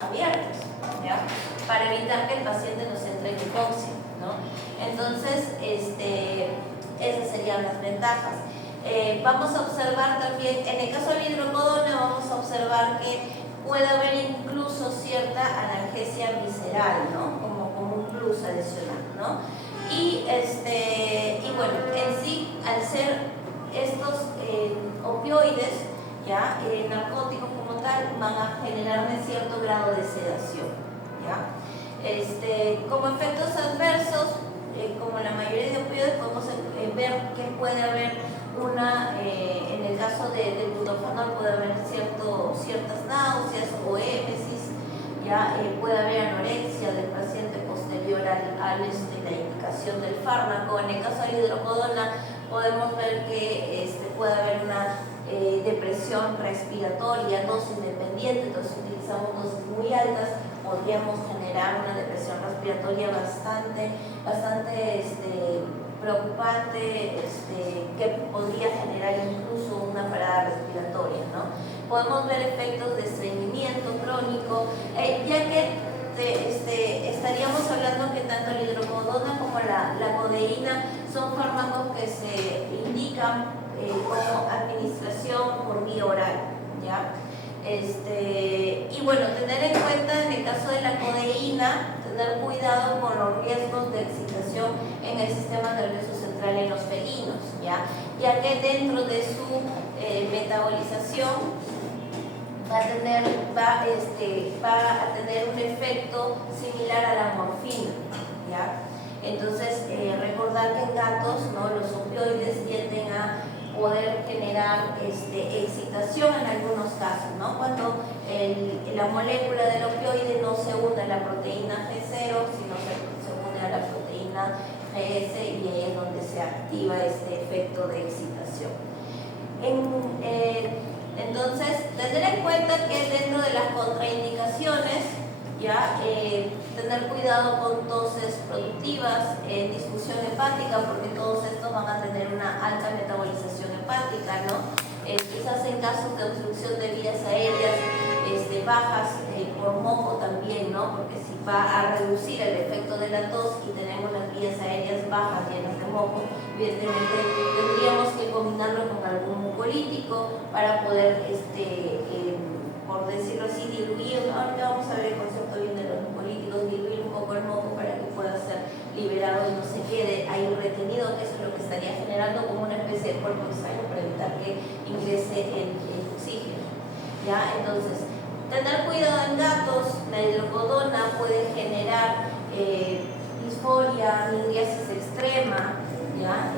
abiertos, ¿ya? Para evitar que el paciente nos entre en hipoxia, ¿no? Entonces, esas serían las ventajas. Vamos a observar también, en el caso de la hidrocodona, vamos a observar que puede haber incluso cierta analgesia visceral, ¿no? Como un plus adicional, ¿no? Y bueno, en sí, al ser estos opioides, ¿ya? Narcóticos como tal, van a generar un cierto grado de sedación, ¿ya? Como efectos adversos, como la mayoría de opioides, podemos ver que puede haber en el caso del butorfanol puede haber ciertas náuseas o émesis, ya puede haber anorexia del paciente posterior a la indicación del fármaco. En el caso de la hidrocodona podemos ver que puede haber una depresión respiratoria, dosis independiente, entonces si utilizamos dosis muy altas podríamos generar una depresión respiratoria bastante preocupante, que podría generar incluso una parada respiratoria, ¿no? Podemos ver efectos de estreñimiento crónico, ya que estaríamos hablando que tanto la hidrocodona como la codeína son fármacos que se indican como administración por vía oral, ¿ya? Y bueno, tener en cuenta en el caso de la codeína, tener cuidado con los riesgos de excitación en el sistema nervioso central en los felinos, ya que dentro de su metabolización va a tener un efecto similar a la morfina, ¿ya? Entonces, recordar que en gatos, ¿no?, los opioides tienden a poder generar excitación en algunos casos, ¿no? Cuando la molécula del opioide no se une a la proteína G0, sino se une a la proteína GS, y ahí es donde se activa este efecto de excitación. Entonces, tener en cuenta que dentro de las contraindicaciones, tener cuidado con toses productivas, disfunción hepática, porque todos estos van a tener una alta metabolización hepática, ¿no? Quizás en casos de obstrucción de vías aéreas bajas por moco también, ¿no? Porque si va a reducir el efecto de la tos y tenemos las vías aéreas bajas llenas de moco, evidentemente tendríamos que combinarlo con algún mucolítico para poder, por decirlo así, diluir. Ahorita vamos a ver el concepto bien de los mucolíticos, diluir un poco el moco para que pueda ser liberado y no se quede ahí retenido, que eso es lo que estaría generando como una especie de cuerpo extraño para evitar que ingrese el oxígeno, ¿ya? Entonces, tener cuidado en gatos. La hidrocodona puede generar disforia, midriasis extrema, ¿ya?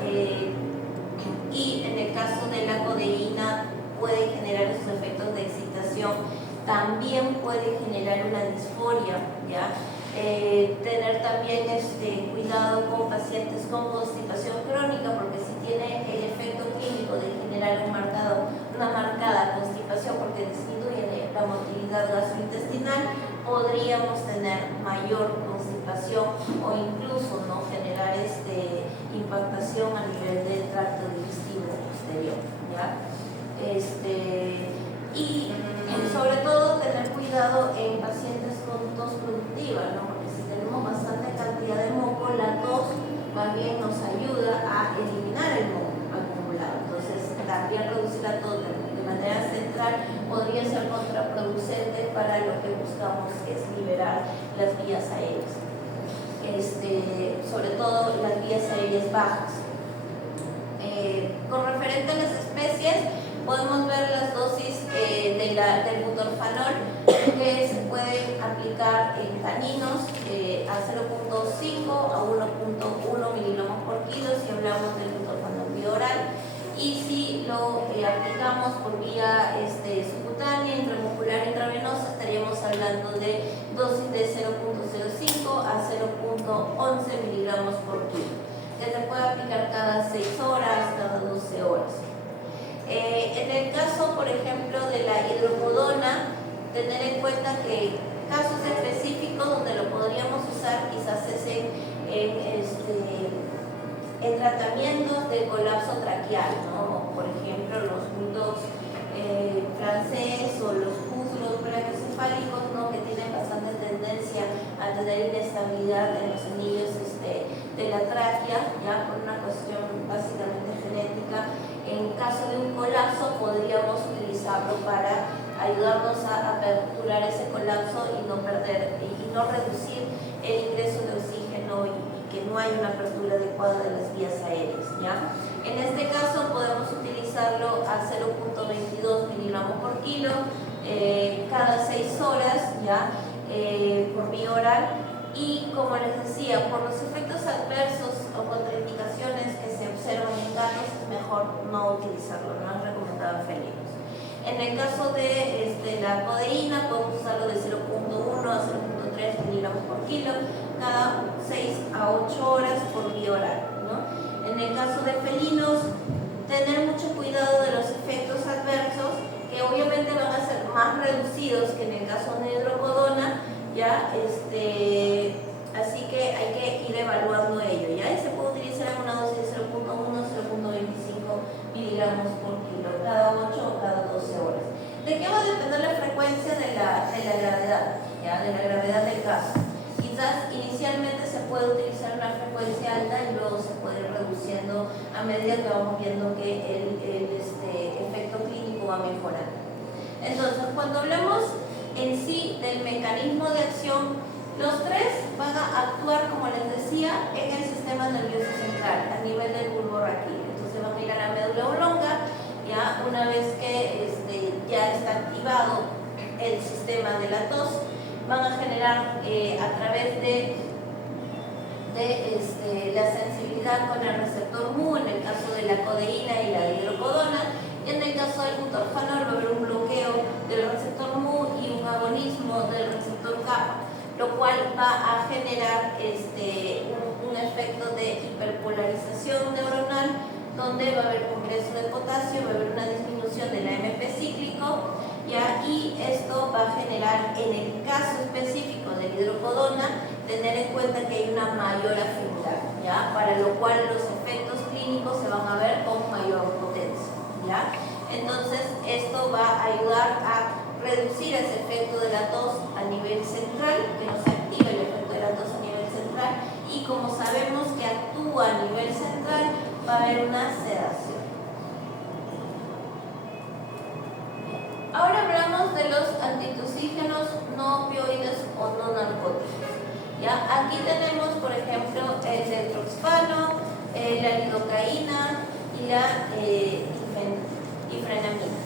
Y en el caso de la codeína puede generar esos efectos de excitación, también puede generar una disforia, ¿ya? Tener también cuidado con pacientes con constipación crónica, porque si tiene el efecto químico de generar una marcada constipación, porque disminuye la motilidad gastrointestinal, podríamos tener mayor constipación o incluso no generar impactación a nivel del tracto digestivo posterior, ¿ya? Y sobre todo tener cuidado en pacientes con tos productiva, ¿no? Porque si tenemos bastante cantidad de moco, la tos también nos ayuda a eliminar el moco acumulado. Entonces, también reducir la tos de manera central podría ser contraproducente para lo que buscamos, que es liberar las vías aéreas, sobre todo las vías aéreas bajas. Con referente a las especies, podemos ver las dosis del butorfanol que se pueden aplicar en caninos a 0.5 a 1.1 miligramos por kilo si hablamos del butorfanol bioral, y si lo aplicamos por vía subcutánea, intramuscular, intravenosa, estaríamos hablando de dosis de 0.05 a 0.11 miligramos por kilo, que se puede aplicar cada 6 horas, cada 12 horas. En el caso, por ejemplo, de la hidrocodona, tener en cuenta que casos específicos donde lo podríamos usar quizás es en tratamientos de colapso traqueal, ¿no? Por ejemplo, los bulldogs francés o los pus, los brachiocefálicos, ¿no?, que tienen tener inestabilidad en los anillos de la tráquea, ya por una cuestión básicamente genética. En caso de un colapso podríamos utilizarlo para ayudarnos a aperturar ese colapso y no perder y no reducir el ingreso de oxígeno y que no haya una apertura adecuada de las vías aéreas, ¿ya? En este caso podemos utilizarlo a 0.22 miligramos por kilo cada 6 horas, ¿ya? Por vía oral. Y como les decía, por los efectos adversos o contraindicaciones que se observan en gatos, es mejor no utilizarlo, no es recomendado en felinos. En el caso de la codeína, podemos usarlo de 0.1 a 0.3 miligramos por kilo cada 6 a 8 horas por vía oral, ¿no? En el caso de felinos, tener mucho cuidado de los efectos adversos, que obviamente van a ser más reducidos que en el caso de hidrocodona, ¿ya? Así que hay que ir evaluando ello, ¿ya? Y se puede utilizar en una dosis de 0.1 a 0.25 miligramos por kilo cada 8 o cada 12 horas. ¿De qué va a depender la frecuencia de la gravedad? ¿Ya? De la gravedad del caso. Quizás inicialmente se puede utilizar una frecuencia alta y luego se puede ir reduciendo a medida que vamos viendo que el efecto clínico va mejorando. Entonces, cuando hablamos en sí del mecanismo de acción, los tres van a actuar, como les decía, en el sistema nervioso central, a nivel del bulbo raquídeo. Entonces van a ir a la médula oblonga, ya una vez que ya está activado el sistema de la tos, van a generar a través de la sensibilidad con el receptor Mu, en el caso de la codeína y la hidrocodona, y en el caso del butorfanol va a haber un bloqueo del receptor Mu y un agonismo del receptor kappa, lo cual va a generar un efecto de hiperpolarización neuronal, donde va a haber congreso de potasio, va a haber una disminución del AMP cíclico, ¿ya? Y esto va a generar, en el caso específico de la hidrocodona, tener en cuenta que hay una mayor afinidad, ¿ya? Para lo cual los efectos clínicos se van a ver con mayor potencia, ¿ya? Entonces esto va a ayudar a reducir ese efecto de la tos a nivel central, que no se activa el efecto de la tos a nivel central, y como sabemos que actúa a nivel central, va a haber una sedación. Ahora hablamos de los antitusígenos no opioides o no narcóticos, ¿ya? Aquí tenemos, por ejemplo, el deltroxfano, la lidocaína y la difenamina.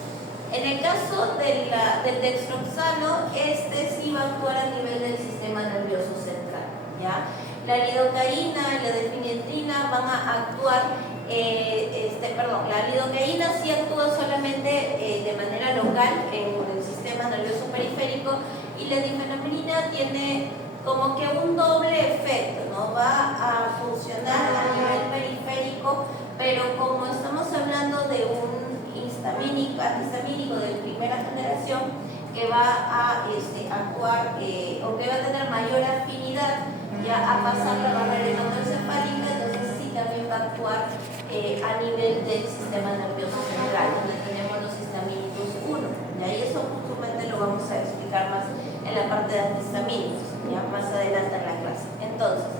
En el caso del dextroxano, sí va a actuar a nivel del sistema nervioso central, ¿ya? La lidocaína y la difenhidrina van a actuar, la lidocaína sí actúa solamente de manera local en el sistema nervioso periférico, y la difenamina tiene como que un doble efecto, ¿no? Va a funcionar a nivel periférico, pero como estamos hablando de un antihistamínico de primera generación que va a actuar o que va a tener mayor afinidad ya a pasar la barrera hematoencefálica, entonces sí también va a actuar a nivel del sistema nervioso central, donde tenemos los histamínicos 1, y eso justamente lo vamos a explicar más en la parte de antihistamínicos, ya más adelante en la clase. Entonces,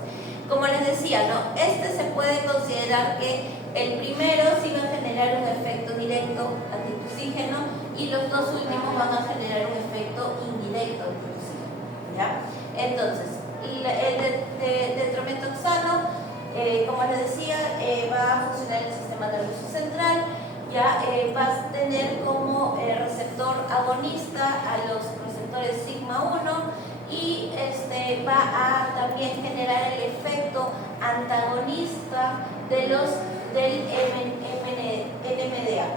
como les decía, ¿no? Se puede considerar que el primero sí va a generar un efecto directo antitusígeno y los dos últimos van a generar un efecto indirecto antitusígeno, ¿ya? Entonces, el detrometroxano, como les decía, va a funcionar en el sistema nervioso central, ya va a tener como receptor agonista a los receptores sigma 1 y va a también generar el efecto antagonista del NMDA.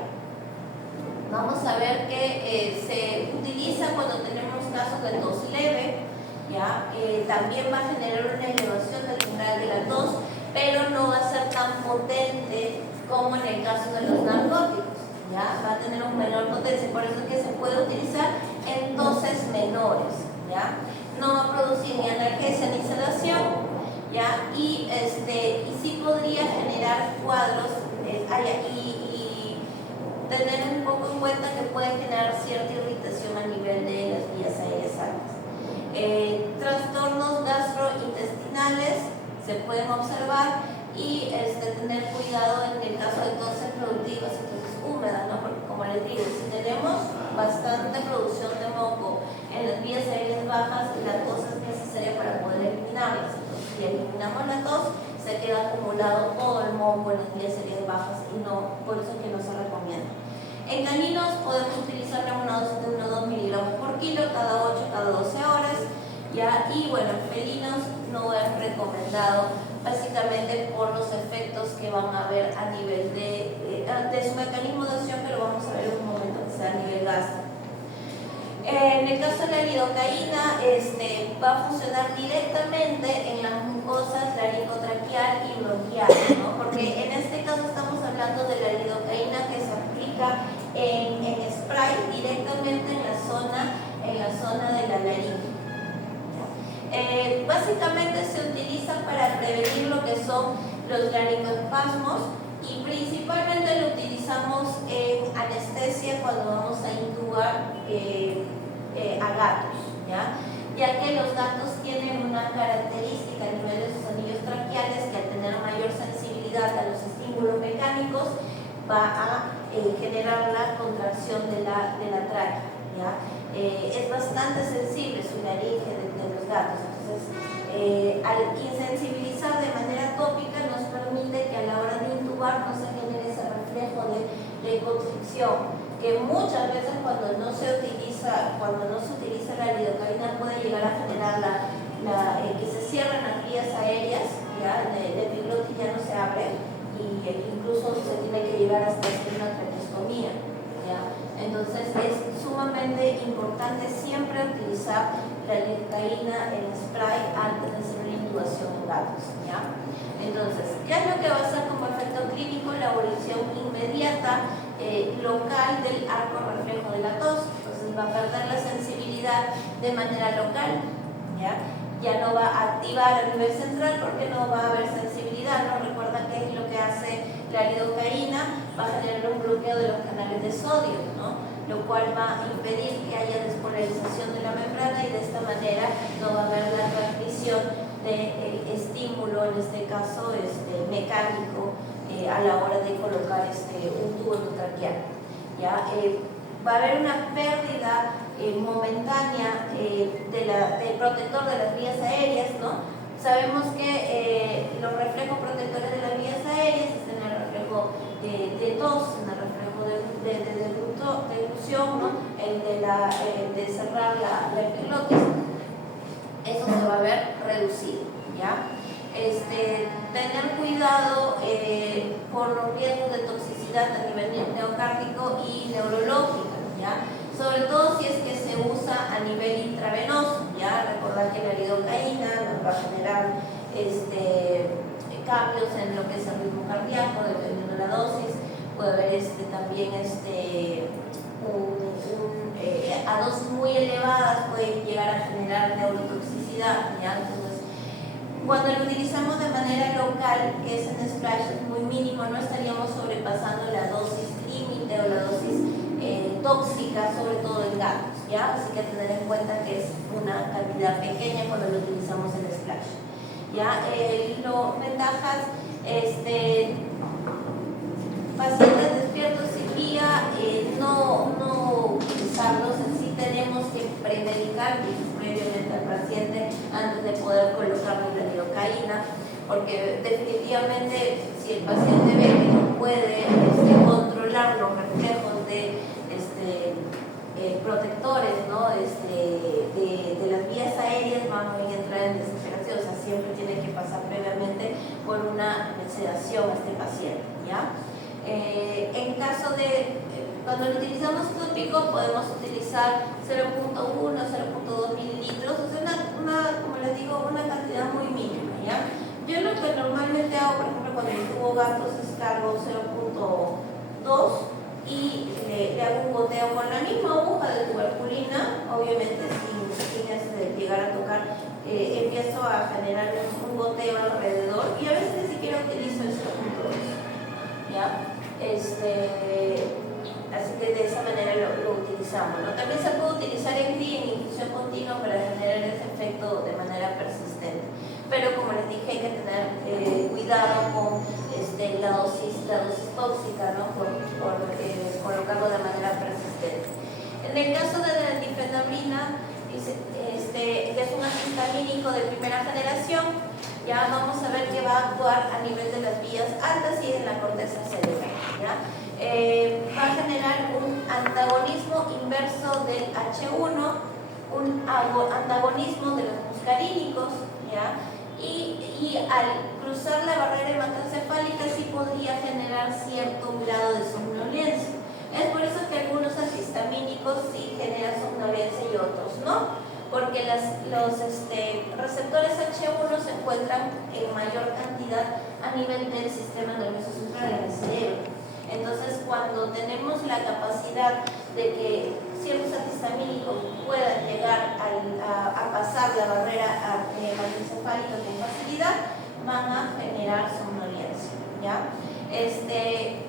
Vamos a ver que se utiliza cuando tenemos casos de tos leve, ¿ya? También va a generar una elevación del umbral de la tos, pero no va a ser tan potente como en el caso de los narcóticos, ¿ya? Va a tener una menor potencia, por eso es que se puede utilizar en dosis menores, ¿ya? No va a producir ni analgesia ni sedación, ¿ya? Y sí podría generar cuadros y tener un poco en cuenta que puede generar cierta irritación a nivel de las vías aéreas altas. Trastornos intestinales se pueden observar y tener cuidado en el caso de toses productivas, entonces húmedas, ¿no? Porque como les digo, si tenemos bastante producción de moco en las vías aéreas bajas, la tos es necesaria para poder eliminarlas. Entonces, si eliminamos la tos, se queda acumulado todo el moco en las vías aéreas bajas y no, por eso es que no se recomienda. En caninos podemos utilizar una dosis de 1 o 2 miligramos por kilo cada 8, cada 12 horas, ¿ya? Y bueno, en felinos no es recomendado, básicamente por los efectos que van a haber a nivel de su mecanismo de acción, que lo vamos a ver en un momento, que sea a nivel gástrico. En el caso de la lidocaína, va a funcionar directamente en las mucosas laringotraqueal y bronquial, ¿no? Porque en este caso estamos hablando de la lidocaína que se aplica en spray directamente en la zona de la laringe. Básicamente se utiliza para prevenir lo que son los laringoespasmos y principalmente lo utilizamos en anestesia cuando vamos a intubar a gatos, ya que los gatos tienen una característica a nivel de sus anillos traqueales que al tener mayor sensibilidad a los estímulos mecánicos va a generar la contracción de la tráquea, es bastante sensible su laringe de los gatos. Entonces, al insensibilizar de manera tópica nos permite que a la hora de intubar no se genere ese reflejo de constricción, que muchas veces cuando no se utiliza la lidocaína puede llegar a generar que se cierren las vías aéreas, el epiglotis ya no se abre y incluso se tiene que llegar hasta hacer una traqueostomía. Entonces es sumamente importante siempre utilizar la lidocaína en spray antes de hacer una intubación en gatos. Entonces, ¿qué es lo que va a hacer como efecto clínico? La abolición inmediata local del arco reflejo de la tos. Entonces va a perder la sensibilidad de manera local, ya no va a activar a nivel central porque no va a haber sensibilidad, ¿no? Recuerda que es lo que hace la lidocaína, va a generar un bloqueo de los canales de sodio, ¿no? Lo cual va a impedir que haya despolarización de la membrana y de esta manera no va a haber la transmisión de estímulo, en este caso mecánico, a la hora de colocar un tubo endotraqueal. Va a haber una pérdida momentánea del protector de las vías aéreas, ¿no? Sabemos que los reflejos protectores de las vías aéreas están en el reflejo de tos, en el reflejo de deglución, ¿no? El de cerrar la epiglotis. Eso se va a ver reducido, tener cuidado por los riesgos de toxicidad a nivel neocárdico y neurológico, sobre todo si es que se usa a nivel intravenoso. Recordar que la lidocaína nos va a generar cambios en lo que es el ritmo cardíaco dependiendo de la dosis. Puede haber también a dosis muy elevadas puede llegar a generar neurotoxicidad. Entonces, cuando lo utilizamos de manera local, que es en splash muy mínimo, no estaríamos sobrepasando la dosis límite o la dosis tóxica, sobre todo en gatos, así que tener en cuenta que es una cantidad pequeña cuando lo utilizamos en splash. Ventajas, pacientes despiertos sin vía, no utilizarlos. En sí tenemos que premedicar previamente al paciente antes de poder colocarle la lidocaína, porque definitivamente si el paciente ve que no puede controlar los reflejos de protectores, ¿no? de las vías aéreas, van a entrar en desesperación. O sea, siempre tiene que pasar previamente por una sedación a este paciente. En caso de cuando lo utilizamos tópico, podemos utilizar 0.1, 0.2 mililitros, o sea, como les digo, una cantidad muy mínima. Yo lo que normalmente hago, por ejemplo, cuando intubo gatos, es cargo 0.2 y le hago un goteo con la misma aguja de tuberculina, obviamente sin llegar a tocar, empiezo a generar un goteo alrededor y a veces ni siquiera utilizo el 0.2. Así que de esa manera lo utilizamos, ¿no? También se puede utilizar en infusión continua para generar ese efecto de manera persistente. Pero como sertralina, que es un antihistamínico de primera generación, ya vamos a ver que va a actuar a nivel de las vías altas y en la corteza cerebral. ¿Ya? Va a generar un antagonismo inverso del H1, un antagonismo de los muscarínicos, ¿ya? Y al cruzar la barrera hematoencefálica sí podría generar cierto grado de somnolencia. Es por eso que algunos antihistamínicos sí generan somnolencia y otros no, porque los receptores H1 se encuentran en mayor cantidad a nivel del sistema nervioso central en el cerebro. Entonces, cuando tenemos la capacidad de que ciertos antihistamínicos puedan llegar a pasar la barrera hematoencefálica con facilidad, van a generar somnolencia, ¿ya?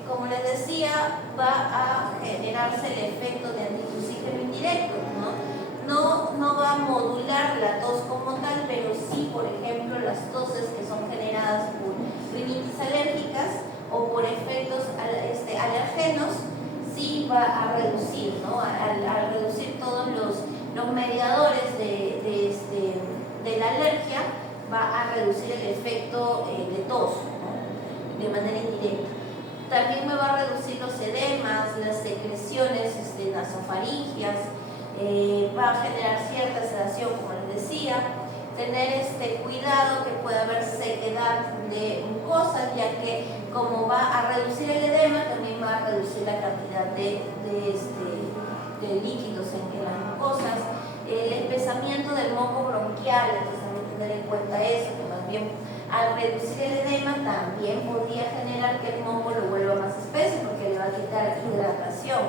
Como les decía, va a generarse el efecto de antitusígeno indirecto, no va a modular la tos como tal, pero sí, por ejemplo, las toses que son generadas por rinitis alérgicas o por efectos alergenos, sí va a reducir, ¿no? Al reducir todos los mediadores de la alergia, va a reducir el efecto de tos, ¿no? De manera indirecta. También me va a reducir los edemas, las secreciones nasofaringias, va a generar cierta sedación, como les decía, tener cuidado que pueda haber sequedad de mucosas, ya que como va a reducir el edema, también va a reducir la cantidad de líquidos en las mucosas, el espesamiento del moco bronquial, entonces también tener en cuenta eso, que más bien al reducir el edema también podría generar que el moco lo vuelva más espeso, porque le va a quitar hidratación,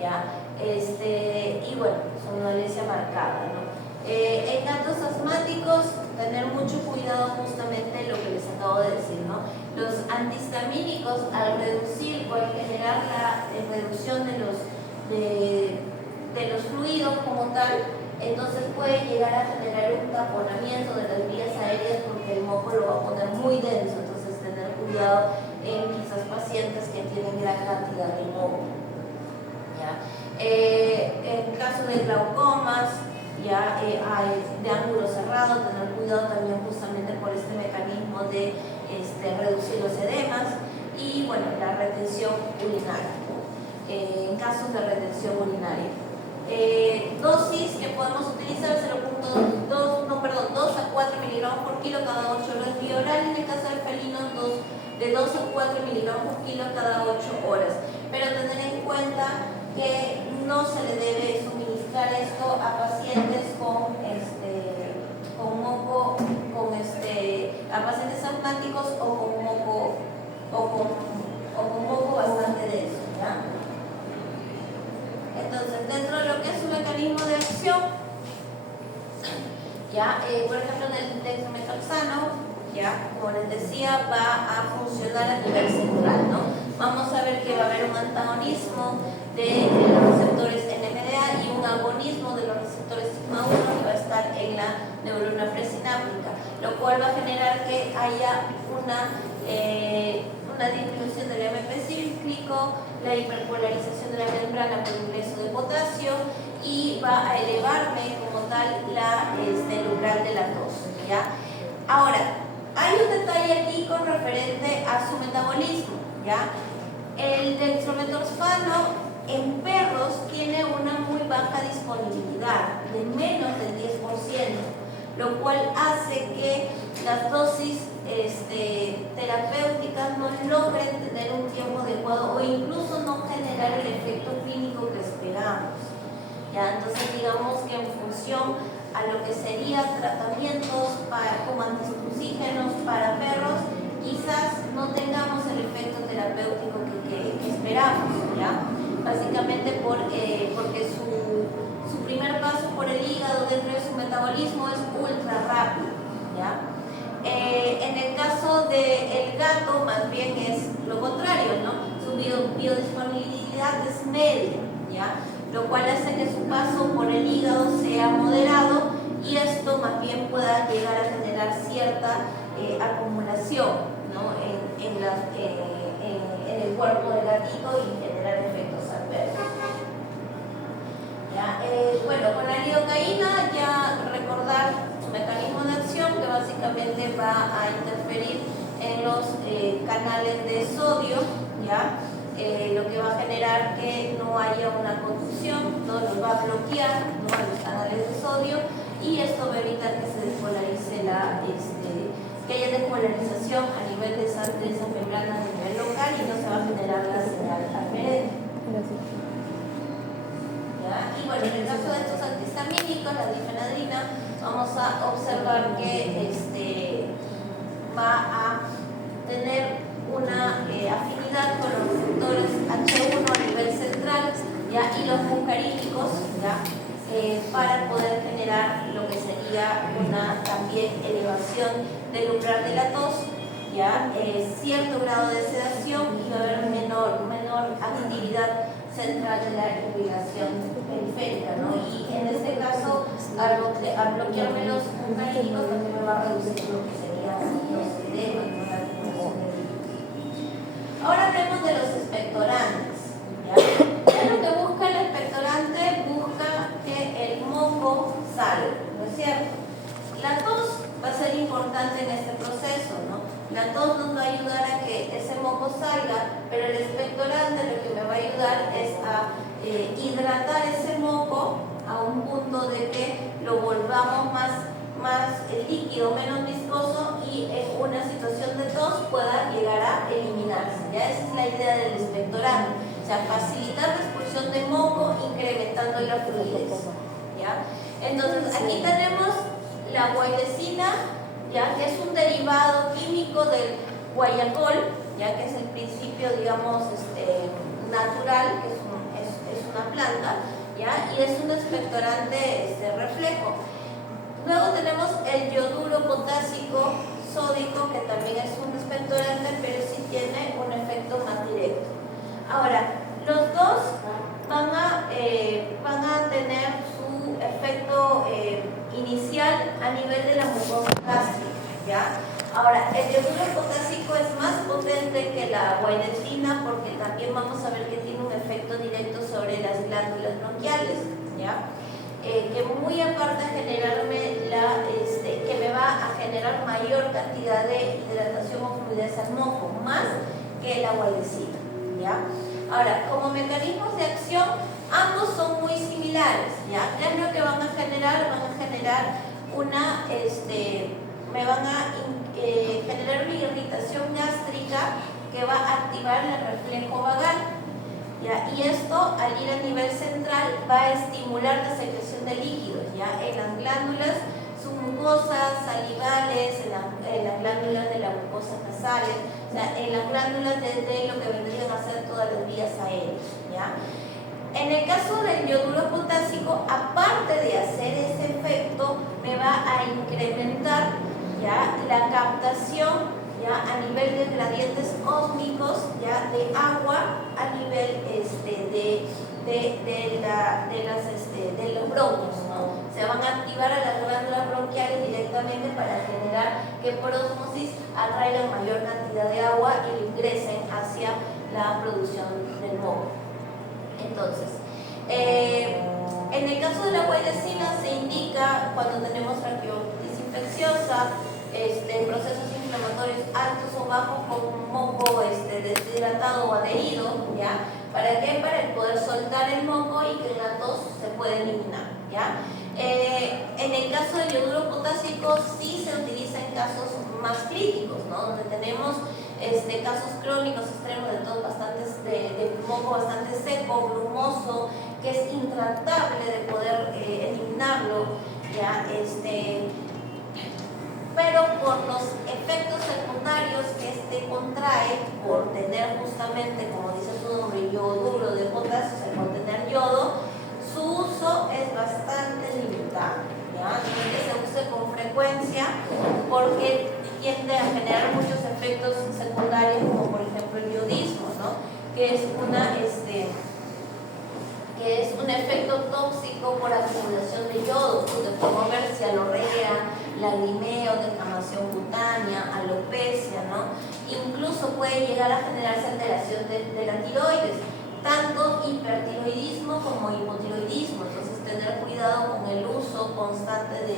¿ya? Y bueno, somnolencia marcada, ¿no? En gatos asmáticos, tener mucho cuidado justamente lo que les acabo de decir, ¿no? Los antihistamínicos, al reducir o al generar la reducción de los fluidos como tal, entonces puede llegar a generar un taponamiento de las vías aéreas porque el moco lo va a poner muy denso, entonces tener cuidado en quizás pacientes que tienen gran cantidad de moco. ¿Ya? En caso de glaucomas, ya de ángulo cerrado, tener cuidado también justamente por este mecanismo de reducir los edemas y bueno, la retención urinaria, en casos de retención urinaria. Dosis que podemos utilizar 2 a 4 miligramos por kilo cada 8 horas vía oral, en el caso del felino de 2 a 4 miligramos por kilo cada 8 horas, pero tener en cuenta que no se le debe suministrar esto a pacientes con moco, a pacientes asmáticos o con moco bastante denso, ¿ya? Entonces, dentro de lo que es un mecanismo de acción, ya, por ejemplo, en el dexametasona, ya, como les decía, va a funcionar a nivel central, ¿no? Vamos a ver que va a haber un antagonismo de los receptores NMDA y un agonismo de los receptores sigma-1 que va a estar en la neurona presináptica, lo cual va a generar que haya una disminución del AMP cíclico, la hiperpolarización de la membrana por ingreso de potasio y va a elevarme como tal el umbral de la tos, ¿ya? Ahora, hay un detalle aquí con referente a su metabolismo, ¿ya? El dextrometorfano en perros tiene una muy baja disponibilidad, de menos del 10%, lo cual hace que las dosis terapéuticas no logren tener un tiempo adecuado o incluso no generar el efecto clínico que esperamos. ¿Ya? Entonces, digamos que en función a lo que serían tratamientos como antitusígenos para perros, quizás no tengamos el efecto terapéutico que esperamos, ¿ya? Básicamente porque su primer paso por el hígado dentro de su metabolismo es ultra rápido, ¿ya? En el caso del gato, más bien es lo contrario, ¿no? Su biodisponibilidad es media, ¿ya? Lo cual hace que su paso por el hígado sea moderado y esto más bien pueda llegar a generar cierta acumulación, ¿no? en el cuerpo del gatito y generar efectos adversos. ¿Ya? Bueno, con la lidocaína ya recordar su mecanismo de acción, que básicamente va a interferir en los canales de sodio, ¿ya? Lo que va a generar que no haya una conducción, no los va a bloquear, ¿no?, los canales de sodio, y esto va a evitar que se despolarice que haya despolarización a nivel de esas membranas a nivel local y no se va a generar la señal aferente. Y bueno, en el caso de estos antihistamínicos, la difenadrina, vamos a observar que va a tener una afinidad con los receptores H1 a nivel central, ¿ya?, y los muscarínicos, ¿ya?, para poder generar lo que sería una también elevación del umbral de la tos, ¿ya?, cierto grado de sedación, y va a haber menor actividad central de la irrigación periférica, ¿no? Y en este caso, al bloquearme los muscarínicos, también me va a reducir lo que serían los edemas, ¿no?, la acumulación de líquidos. Ahora hablemos de los expectorantes, ¿ya? ¿Qué es lo que busca el expectorante? Busca que el moco salga, ¿no es cierto? La tos va a ser importante en este proceso, ¿no? La tos nos va a ayudar a que ese moco salga, pero el expectorante lo que me va a ayudar es a hidratar ese moco a un punto de que lo volvamos más líquido, menos viscoso, y en una situación de tos pueda llegar a eliminarse. ¿Ya? Esa es la idea del expectorante, o sea, facilitar la expulsión de moco incrementando la fluidez. ¿Ya? Entonces aquí tenemos la guaidecina, ¿ya?, que es un derivado químico del guayacol, ya que es el principio, digamos, natural, que es una planta, ¿ya?, y es un expectorante reflejo. Luego tenemos el yoduro potásico sódico, que también es un expectorante, pero sí tiene un efecto más directo. Ahora, los dos van a tener su efecto inicial a nivel de la mucosa gástrica, ¿ya? Ahora, el yoduro potásico es más potente que la guaidecina, porque también vamos a ver que tiene un efecto directo sobre las glándulas bronquiales, ¿ya? Que muy aparte de generarme que me va a generar mayor cantidad de hidratación o fluidez al moco, más que la guaidecina, ¿ya? Ahora, como mecanismos de acción, ambos son muy similares, ¿ya? ¿Qué es lo que van a generar? Van a generar me van a generar una irritación gástrica que va a activar el reflejo vagal, ¿ya? Y esto, al ir a nivel central, va a estimular la secreción de líquidos, ¿ya?, en las glándulas submucosas, salivales, en las glándulas de la mucosa nasales, o sea, en las glándulas de lo que vendrían a ser todas las vías aéreas, ¿ya? En el caso del yoduro potásico, aparte de hacer ese efecto, me va a incrementar, ¿ya?, la captación, ¿ya?, a nivel de gradientes ósmicos, ¿ya?, de agua a nivel de los bronquios, ¿no? Se van a activar a las glándulas bronquiales directamente para generar que por ósmosis atraigan mayor cantidad de agua y lo ingresen hacia la producción del moco. Entonces, en el caso de la guaidecina se indica cuando tenemos bronquiolitis infecciosa, procesos inflamatorios altos o bajos con un moco deshidratado o adherido, ¿ya? ¿Para qué? Para el poder soltar el moco y que la tos se pueda eliminar, ¿ya? En el caso del yoduro potásico sí se utiliza en casos más críticos, ¿no?, donde tenemos casos crónicos extremos de tos de moco bastante seco, grumoso, que es intratable de poder eliminarlo, ¿ya? Pero por los efectos secundarios que contrae por tener justamente, como dice su nombre, yoduro de potasio, o sea, por tener yodo, su uso es bastante limitado, ¿ya? No es que se use con frecuencia porque tiende a generar muchos efectos secundarios, como por ejemplo el yodismo, ¿no?, que es un efecto tóxico por acumulación de yodo, de promover cialorrea, lagrimeo, descamación cutánea, alopecia, ¿no? Incluso puede llegar a generarse alteración de la tiroides, tanto hipertiroidismo como hipotiroidismo. Entonces tener cuidado con el uso constante de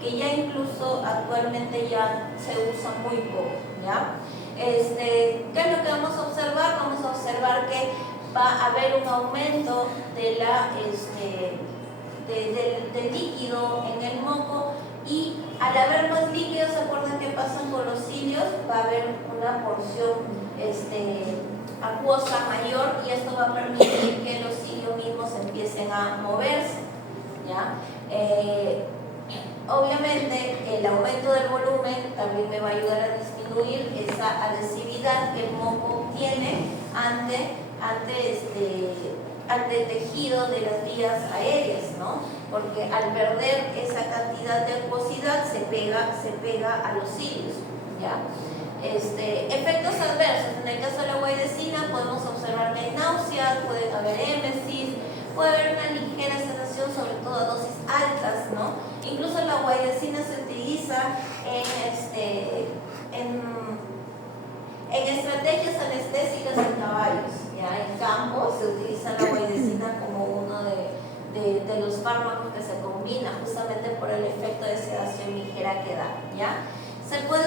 que ya incluso actualmente ya se usa muy poco, ¿ya? ¿Qué es lo que vamos a observar? Vamos a observar que va a haber un aumento de del líquido en el moco, y al haber más líquido, ¿se acuerdan qué pasan con los cilios? Va a haber una porción acuosa mayor, y esto va a permitir que los cilios mismos empiecen a moverse, ¿ya? Obviamente el aumento del volumen también me va a ayudar a disminuir esa adhesividad que el moco tiene ante el tejido de las vías aéreas, ¿no? Porque al perder esa cantidad de acuosidad se pega a los cilios, ¿ya? Efectos adversos: en el caso de la guaidecina podemos observar que hay náuseas, pueden haber émesis, puede haber una ligera sedación, sobre todo a dosis altas, ¿no? Incluso la guaidecina se utiliza en estrategias anestésicas en caballos, ¿ya? En campo se utiliza la guaidecina como uno de los fármacos que se combina, justamente por el efecto de sedación ligera que da, ¿ya? Se puede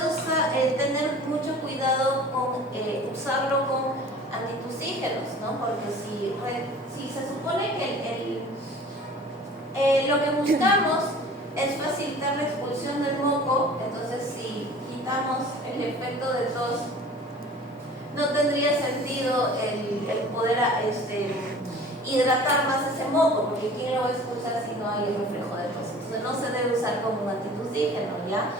tener mucho cuidado con usarlo con antitusígenos, ¿no? Porque si se supone que lo que buscamos es facilitar la expulsión del moco, entonces si quitamos el efecto de tos, no tendría sentido el poder hidratar más ese moco, porque ¿quién lo va a expulsar si no hay el reflejo de tos? Entonces no se debe usar como un antitusígeno, ¿ya?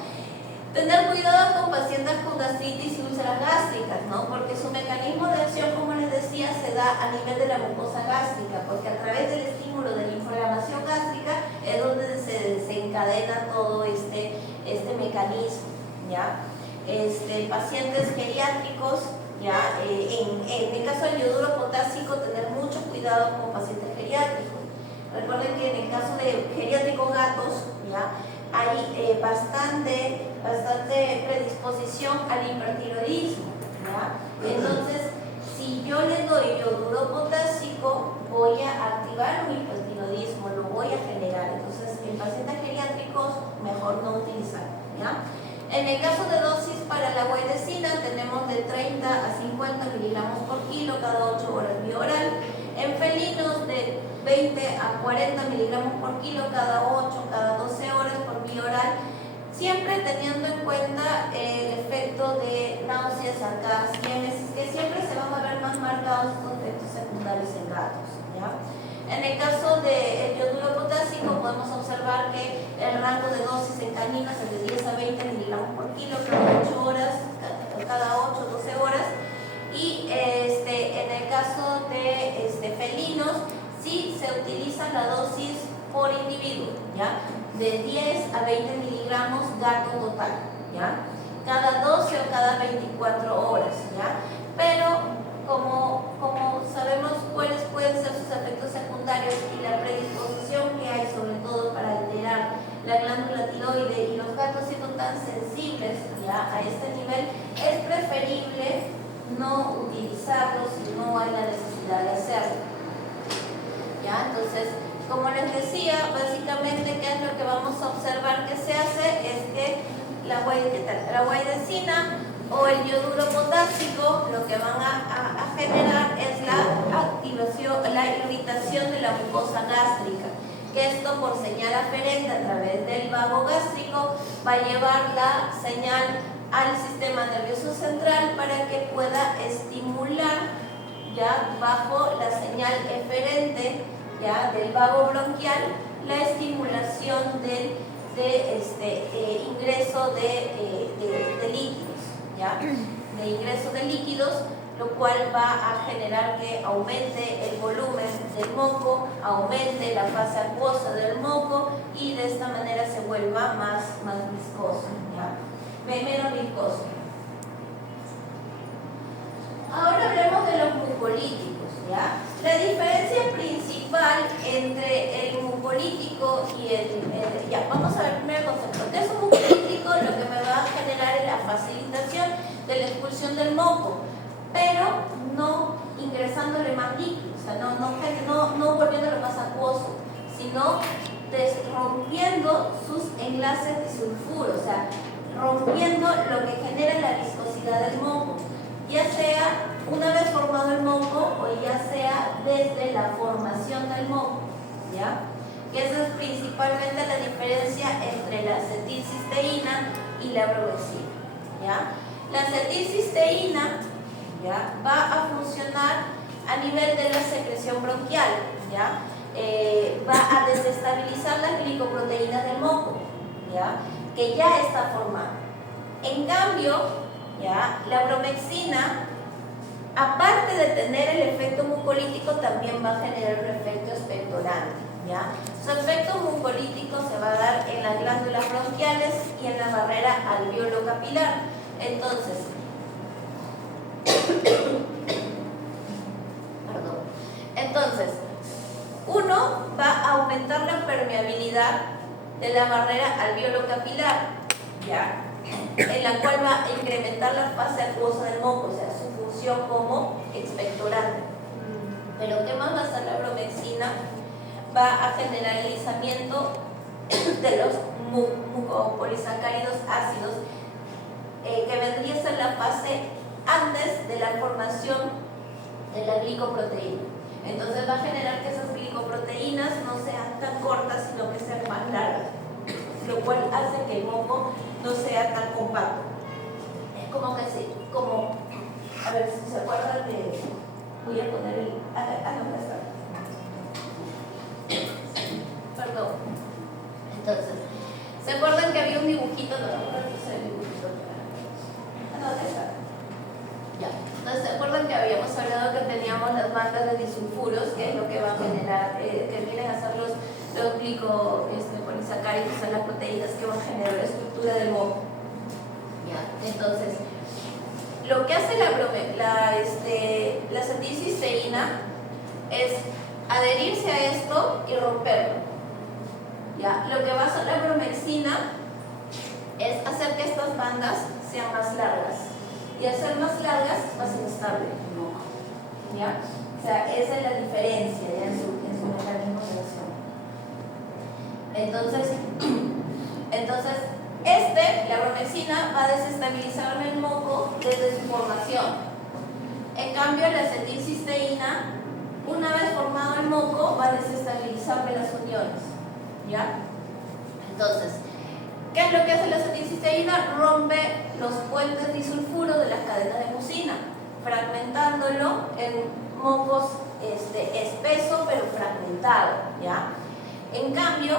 Tener cuidado con pacientes con gastritis y úlceras gástricas, ¿no? Porque su mecanismo de acción, como les decía, se da a nivel de la mucosa gástrica, porque a través del estímulo de la inflamación gástrica es donde se desencadena todo este mecanismo, ¿ya? Pacientes geriátricos, ¿ya? En el caso del yoduro potásico, tener mucho cuidado con pacientes geriátricos. Recuerden que en el caso de geriátricos gatos, ¿ya? Hay bastante predisposición al hipertiroidismo, ¿ya? Entonces, si yo le doy yoduro potásico, voy a activar un hipertiroidismo, lo voy a generar. Entonces, en pacientes geriátricos, mejor no utilizar, ¿ya? En el caso de dosis para la guaidecina, tenemos de 30 a 50 miligramos por kilo cada 8 horas vía oral. En felinos, de 20 a 40 miligramos por kilo cada 8, cada 12 horas por vía oral, siempre teniendo en cuenta el efecto de náuseas, arcadas y émesis, que siempre se van a ver más marcados estos efectos secundarios en gatos, ¿ya? En el caso del yoduro potásico, podemos observar que el rango de dosis en caninos es de 10 a 20 miligramos por kilo cada 8 horas, cada 8 o 12 horas. Y en el caso de felinos, sí se utiliza la dosis por individuo, ¿ya? De 10 a 20 miligramos gato total, ¿ya? Cada 12 o cada 24 horas, ¿ya? Pero como sabemos cuáles pueden ser sus efectos secundarios y la predisposición que hay, sobre todo para alterar la glándula tiroide, y los gatos siendo tan sensibles, ¿ya? A este nivel, es preferible no utilizarlos si no hay la necesidad de hacerlo, ¿ya? Entonces, como les decía, básicamente, ¿qué es lo que vamos a observar que se hace? Es que la guaidecina o el yoduro potásico lo que van a generar es la activación, la irritación de la mucosa gástrica, que esto, por señal aferente a través del vago gástrico, va a llevar la señal al sistema nervioso central para que pueda estimular, ya bajo la señal eferente, ya del vago bronquial, la estimulación del ingreso de líquidos, ¿ya? De ingreso de líquidos, lo cual va a generar que aumente el volumen del moco, aumente la fase acuosa del moco, y de esta manera se vuelva más viscoso, ¿ya? Menos viscoso. Ahora hablemos de los mucolíticos, ¿ya? La diferencia principal entre el mucolítico y ya, vamos a ver primero el concepto. ¿Qué es un mucolítico? Lo que me va a generar es la facilitación de la expulsión del moco, pero no ingresándole más líquido, o sea, no volviéndolo más acuoso, sino rompiendo sus enlaces disulfuros, o sea, rompiendo lo que genera la viscosidad del moco, ya sea una vez formado el moco o ya sea desde la formación del moco, ¿ya? Que esa es principalmente la diferencia entre la acetilcisteína y la bromexina, ¿ya? La acetilcisteína, ¿ya?, va a funcionar a nivel de la secreción bronquial, ¿ya? Va a desestabilizar las glicoproteínas del moco, ¿ya?, que ya está formada. En cambio, ¿ya?, la bromexina, aparte de tener el efecto mucolítico, también va a generar un efecto expectorante, ¿ya? Su efecto mucolítico se va a dar en las glándulas bronquiales y en la barrera alveolo-capilar. Entonces, uno va a aumentar la permeabilidad de la barrera alveolo-capilar, ¿ya?, en la cual va a incrementar la fase acuosa del moco, o sea, su función como expectorante. Pero ¿qué más va a hacer la bromexina? Va a generar el lisamiento de los mucopolisacáridos ácidos, que vendría a ser la fase antes de la formación de la glicoproteína. Entonces va a generar que esas glicoproteínas no sean tan cortas, sino que sean más largas, lo cual hace que el moco no sea tan compacto. Es como que sí, como, a ver si se acuerdan de, voy a poner el, no está. Perdón. Entonces, ¿se acuerdan que había un dibujito? No, el dibujito. No, está. Ya. Entonces, ¿se acuerdan que habíamos hablado que teníamos las bandas de disulfuros, que es lo que va a generar, que vienen a ser los polisacáridos, son las proteínas que van a generar la estructura del moco? Ya. Entonces, lo que hace la acetilcisteína es adherirse a esto y romperlo. ¿Ya? Lo que va a hacer la bromexina es hacer que estas bandas sean más largas. Y al ser más largas, es más inestable el moco. ¿Ya? O sea, esa es la diferencia, ¿ya?, en su mecanismo de acción. Entonces, la bromexina va a desestabilizar el moco desde su formación. En cambio, la acetilcisteína, una vez formado el moco, va a desestabilizar las uniones, ¿ya? Entonces, ¿qué es lo que hace la acetilcisteína? Rompe los puentes disulfuros de las cadenas de mucina, fragmentándolo en mocos espeso pero fragmentado, ¿ya? En cambio,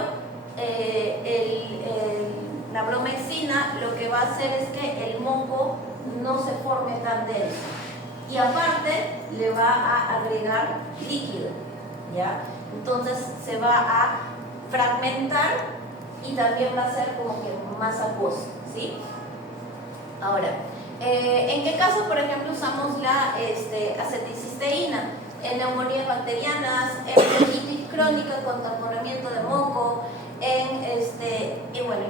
la bromexina lo que va a hacer es que el moco no se forme tan denso y aparte le va a agregar líquido, ¿ya? Entonces se va a fragmentar y también va a ser como que más acuoso, ¿sí? Ahora, ¿en qué caso, por ejemplo, usamos la acetilcisteína? En neumonías bacterianas, en bronquitis crónica con tamponamiento de moco,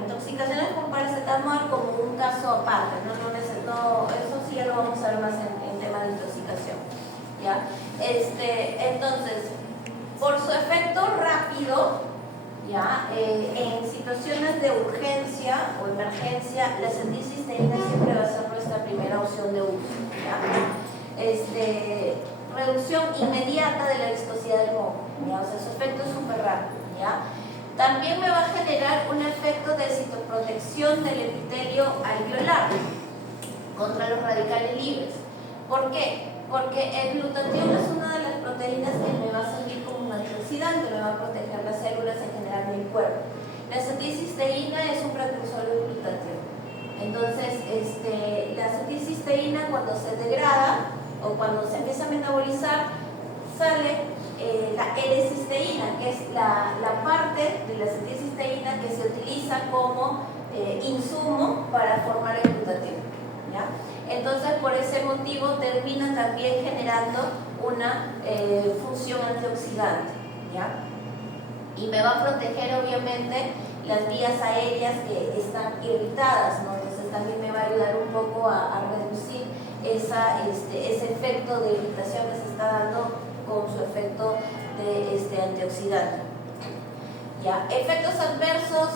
intoxicaciones con paracetamol como un caso aparte, eso sí ya lo vamos a ver más en tema de intoxicación, ¿ya? Entonces, por su efecto rápido, ¿ya? En situaciones de urgencia o emergencia, la acetilcisteína siempre va a ser nuestra primera opción de uso, ¿ya? Reducción inmediata de la viscosidad del moco, ¿ya? O sea, su efecto es súper rápido, ¿ya? También me va a generar un efecto de citoprotección del epitelio alveolar contra los radicales libres. ¿Por qué? Porque el glutatión es una de las proteínas que me va a servir como un antioxidante, me va a proteger las células en general del cuerpo. La acetilcisteína es un precursor del glutatión. Entonces, la acetilcisteína, cuando se degrada o cuando se empieza a metabolizar, sale la L-cisteína, que es la parte de la acetilcisteína que se utiliza como insumo para formar el glutatión, ¿ya? Entonces, por ese motivo, termina también generando una función antioxidante, ¿ya? Y me va a proteger, obviamente, las vías aéreas que están irritadas, ¿no? Entonces, también me va a ayudar un poco a reducir ese efecto de irritación que se está dando con su efecto de antioxidante. ¿ya? Efectos adversos,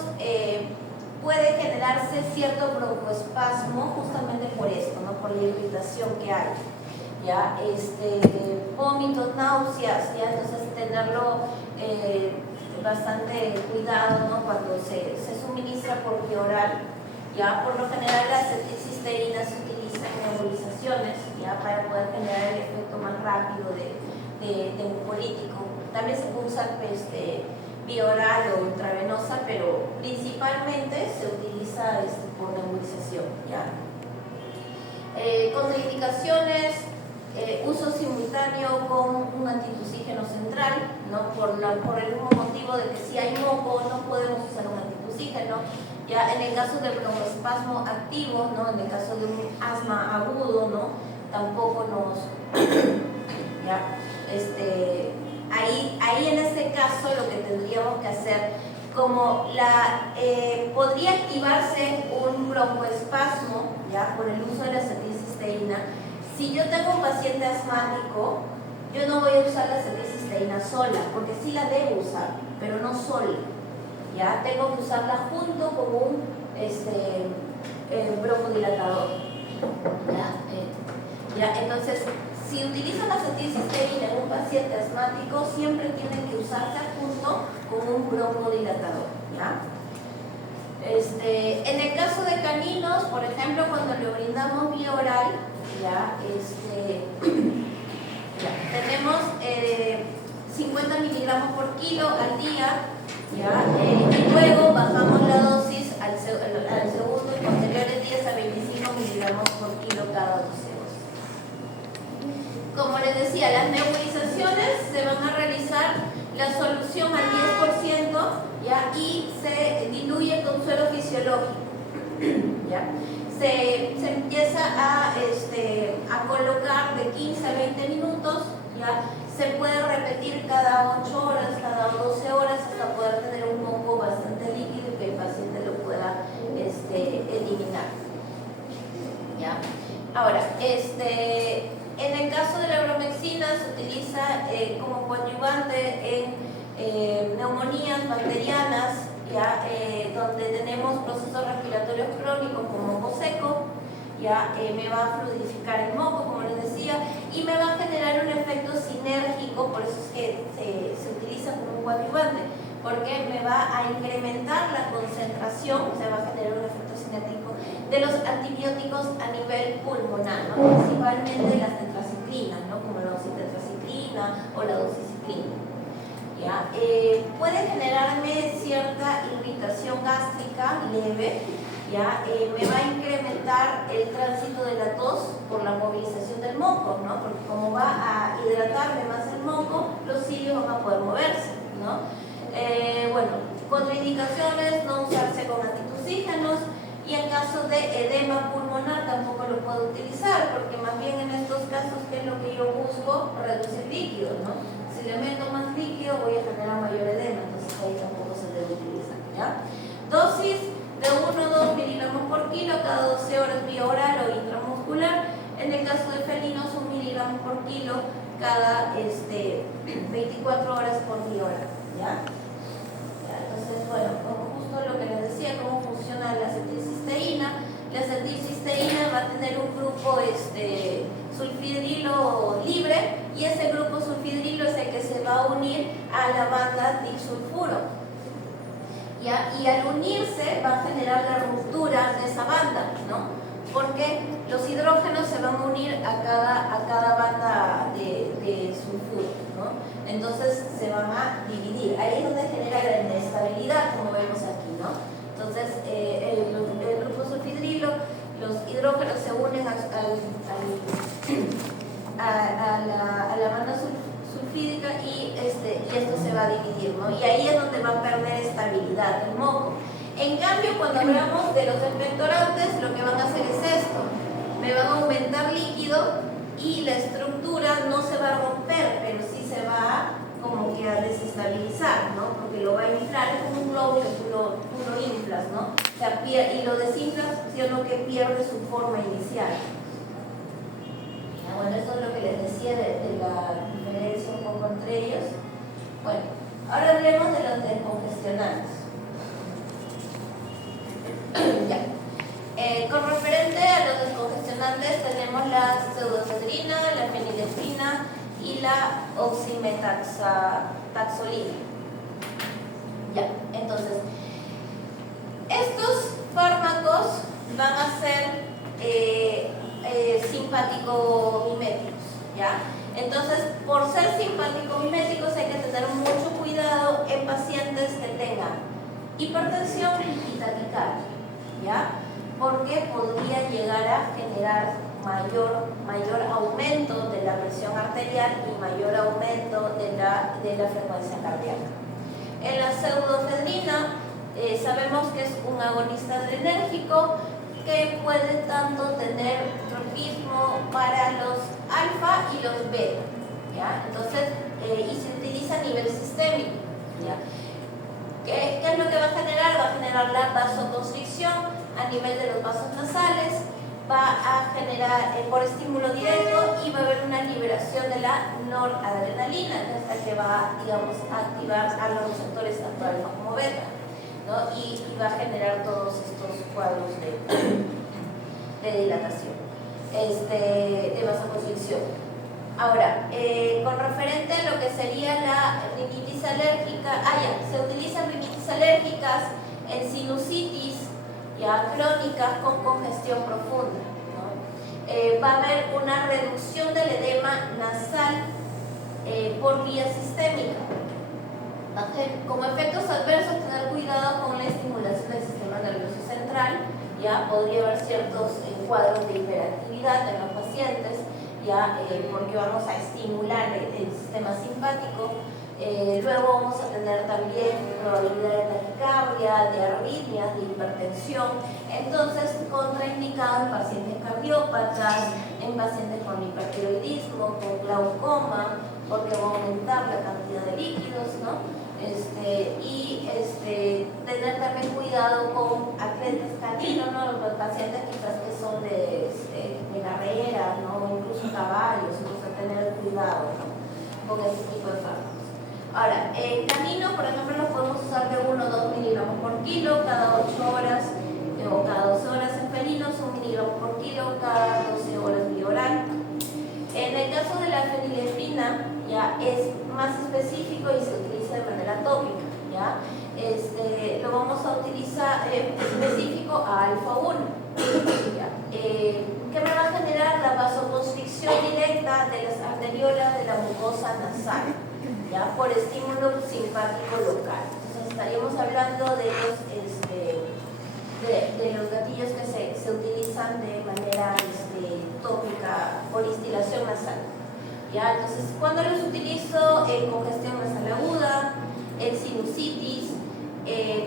puede generarse cierto broncoespasmo justamente por esto, ¿no? Por la irritación que hay, ¿ya? Vómitos, náuseas, ¿ya? Entonces tenerlo bastante cuidado, ¿no? Cuando se suministra por vía oral, ¿ya? Por lo general la acetilcisteína se utiliza en nebulizaciones, ¿ya? Para poder generar el efecto más rápido de mucolítico. También se puede usar vía oral o intravenosa, pero principalmente se utiliza por nebulización, ¿ya? Contraindicaciones, uso simultáneo con un antitusígeno central, ¿no? Por el mismo motivo de que si hay moco no podemos usar un antitusígeno. Ya en el caso de broncoespasmo activo, ¿no? En el caso de un asma agudo, ¿no? Tampoco nos ¿ya? Ahí en este caso lo que tendríamos que hacer, como podría activarse un broncoespasmo, ¿ya? Por el uso de la acetilcisteína. Si yo tengo un paciente asmático, yo no voy a usar la acetilcisteína sola, porque sí la debo usar, pero no sola. ¿Ya? Tengo que usarla junto con un broncodilatador. ¿Ya? Entonces, si utilizan acetilcisteína en un paciente asmático, siempre tienen que usarse junto con un broncodilatador. ¿Ya? En el caso de caninos, por ejemplo, cuando le brindamos vía oral, ¿ya? Tenemos 50 miligramos por kilo al día, ¿ya? Y luego bajamos la dosis al segundo y posteriores días a 25 miligramos por kilo cada 12 horas. Como les decía, las nebulizaciones se van a realizar la solución al 10%, ¿ya? Y se diluye con suero fisiológico, ¿ya? Se empieza a colocar de 15 a 20 minutos, ¿ya? Se puede repetir cada 8 horas, cada 12 horas, hasta poder tener un moco bastante líquido y que el paciente lo pueda eliminar, ¿ya? Ahora, en el caso de la bromexina se utiliza como coadyuvante en neumonías bacterianas, ¿ya? Donde tenemos procesos respiratorios crónicos como moco seco, ¿ya? Me va a fluidificar el moco, como les decía, y me va a generar un efecto sinérgico, por eso es que se utiliza como un coadyuvante, porque me va a incrementar la concentración, se va a generar un efecto sinérgico de los antibióticos a nivel pulmonar, ¿no? Principalmente las tetraciclinas, ¿no? Como la oxitetraciclina o la doxiciclina. ¿Ya? Puede generarme cierta irritación gástrica leve, ¿ya? Me va a incrementar el tránsito de la tos por la movilización del moco, ¿no? Porque como va a hidratarme más el moco, los cilios van a poder moverse, ¿no? Bueno, contraindicaciones, no usarse con antitusígenos, y en caso de edema pulmonar tampoco lo puedo utilizar, porque más bien en estos casos, ¿qué es lo que yo busco? Reducir líquidos, ¿no? Si le meto más líquido voy a generar mayor edema, entonces ahí tampoco se debe utilizar, ¿ya? Dosis de 1 o 2 miligramos por kilo cada 12 horas vía oral o intramuscular. En el caso de felinos, 1 miligramo por kilo cada 24 horas por vía oral, ¿ya? Entonces, bueno, como justo lo que les decía, cómo funciona la acetilcisteína. La acetilcisteína va a tener un grupo sulfidrilo libre, y ese grupo sulfidrilo es el que se va a unir a la banda disulfuro, ¿ya? Y al unirse va a generar la ruptura de esa banda, ¿no? Porque los hidrógenos se van a unir a cada banda de sulfuro, ¿no? Entonces se van a dividir. Ahí es donde genera la inestabilidad, como vemos aquí, ¿no? Entonces el grupo sulfidrilo, los hidrógenos se unen a la banda sulfídica, y esto se va a dividir, ¿no? Y ahí es donde va a perder estabilidad el moco. En cambio, cuando hablamos de los expectorantes, lo que van a hacer es esto: me van a aumentar líquido y la estructura no se va a romper, pero sí se va como que a desestabilizar, ¿no? Porque lo va a inflar, es como un globo que tú lo inflas, ¿no? O sea, y lo desinflas, sino que pierde su forma inicial. Bueno, eso es lo que les decía de la diferencia un poco entre ellos. Bueno, Ahora hablemos de los descongestionantes. Ya. Con referente a los descongestionantes tenemos la pseudoefedrina, la fenilefrina y la oximetaxolina. Ya, entonces, estos fármacos van a ser simpático-miméticos, ¿ya? Entonces, por ser simpático-miméticos hay que tener mucho cuidado en pacientes que tengan hipertensión y taquicardia, ¿ya? Porque podría llegar a generar mayor aumento de la presión arterial y mayor aumento de la frecuencia cardíaca. En la pseudoefedrina sabemos que es un agonista adrenérgico que puede tanto tener tropismo para los alfa y los beta, ¿ya? Entonces, y se utiliza a nivel sistémico, ¿ya? ¿Qué es lo que va a generar? Va a generar la vasoconstricción a nivel de los vasos nasales, va a generar por estímulo directo y va a haber una liberación de la noradrenalina, que es la que va, digamos, a activar a los receptores tanto alfa como beta, ¿no? Y va a generar todos estos cuadros de dilatación, de vasoconstricción. Ahora, con referente a lo que sería la rinitis alérgica, se utilizan rinitis alérgicas en sinusitis ya crónicas con congestión profunda, ¿no? Va a haber una reducción del edema nasal por vía sistémica. Como efectos adversos, tener cuidado con la estimulación del sistema nervioso central, ya podría haber ciertos cuadros de hiperactividad en los pacientes, ya porque vamos a estimular el sistema simpático. Luego vamos a tener también probabilidad de taquicardia, de arritmias, de hipertensión. Entonces, contraindicado en pacientes cardiópatas, en pacientes con hipertiroidismo, con glaucoma, porque va a aumentar la cantidad de líquidos, ¿no? Tener también cuidado con atletas caninos, ¿no? Los pacientes quizás que son de carrera, ¿no? O incluso caballos, entonces tener cuidado, ¿no? Con ese tipo de fármacos. Ahora, en caninos, por ejemplo, los podemos usar de 1 o 2 miligramos por kilo cada 8 horas o cada 12 horas. En felinos, 1 miligramo por kilo cada 12 horas vía oral. En el caso de la fenilefrina, ya es más específico y se utiliza de manera tópica, ¿ya? Lo vamos a utilizar específico a alfa-1, ¿ya? ¿Qué me va a generar? La vasoconstricción directa de las arteriolas de la mucosa nasal, ¿ya? Por estímulo simpático local. Entonces estaríamos hablando de los gatillos que se utilizan de manera tópica por instilación nasal, ¿ya? Entonces, ¿cuándo los utilizo? En congestión nasal aguda, en sinusitis,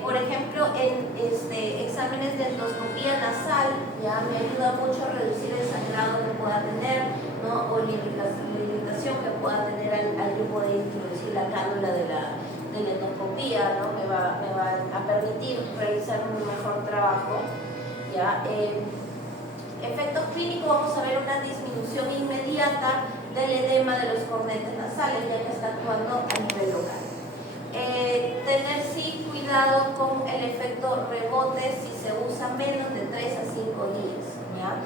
por ejemplo, en exámenes de endoscopía nasal, ya me ayuda mucho a reducir el sangrado que pueda tener, ¿no? O la irritación que pueda tener al yo poder introducir la cánula de la endoscopía, ¿no? Me va a permitir realizar un mejor trabajo, ¿ya? Efectos clínicos, vamos a ver una disminución inmediata del edema de los cornetes nasales, ya que está actuando a nivel local. Tener sí cuidado con el efecto rebote si se usa menos de 3 a 5 días, ¿ya?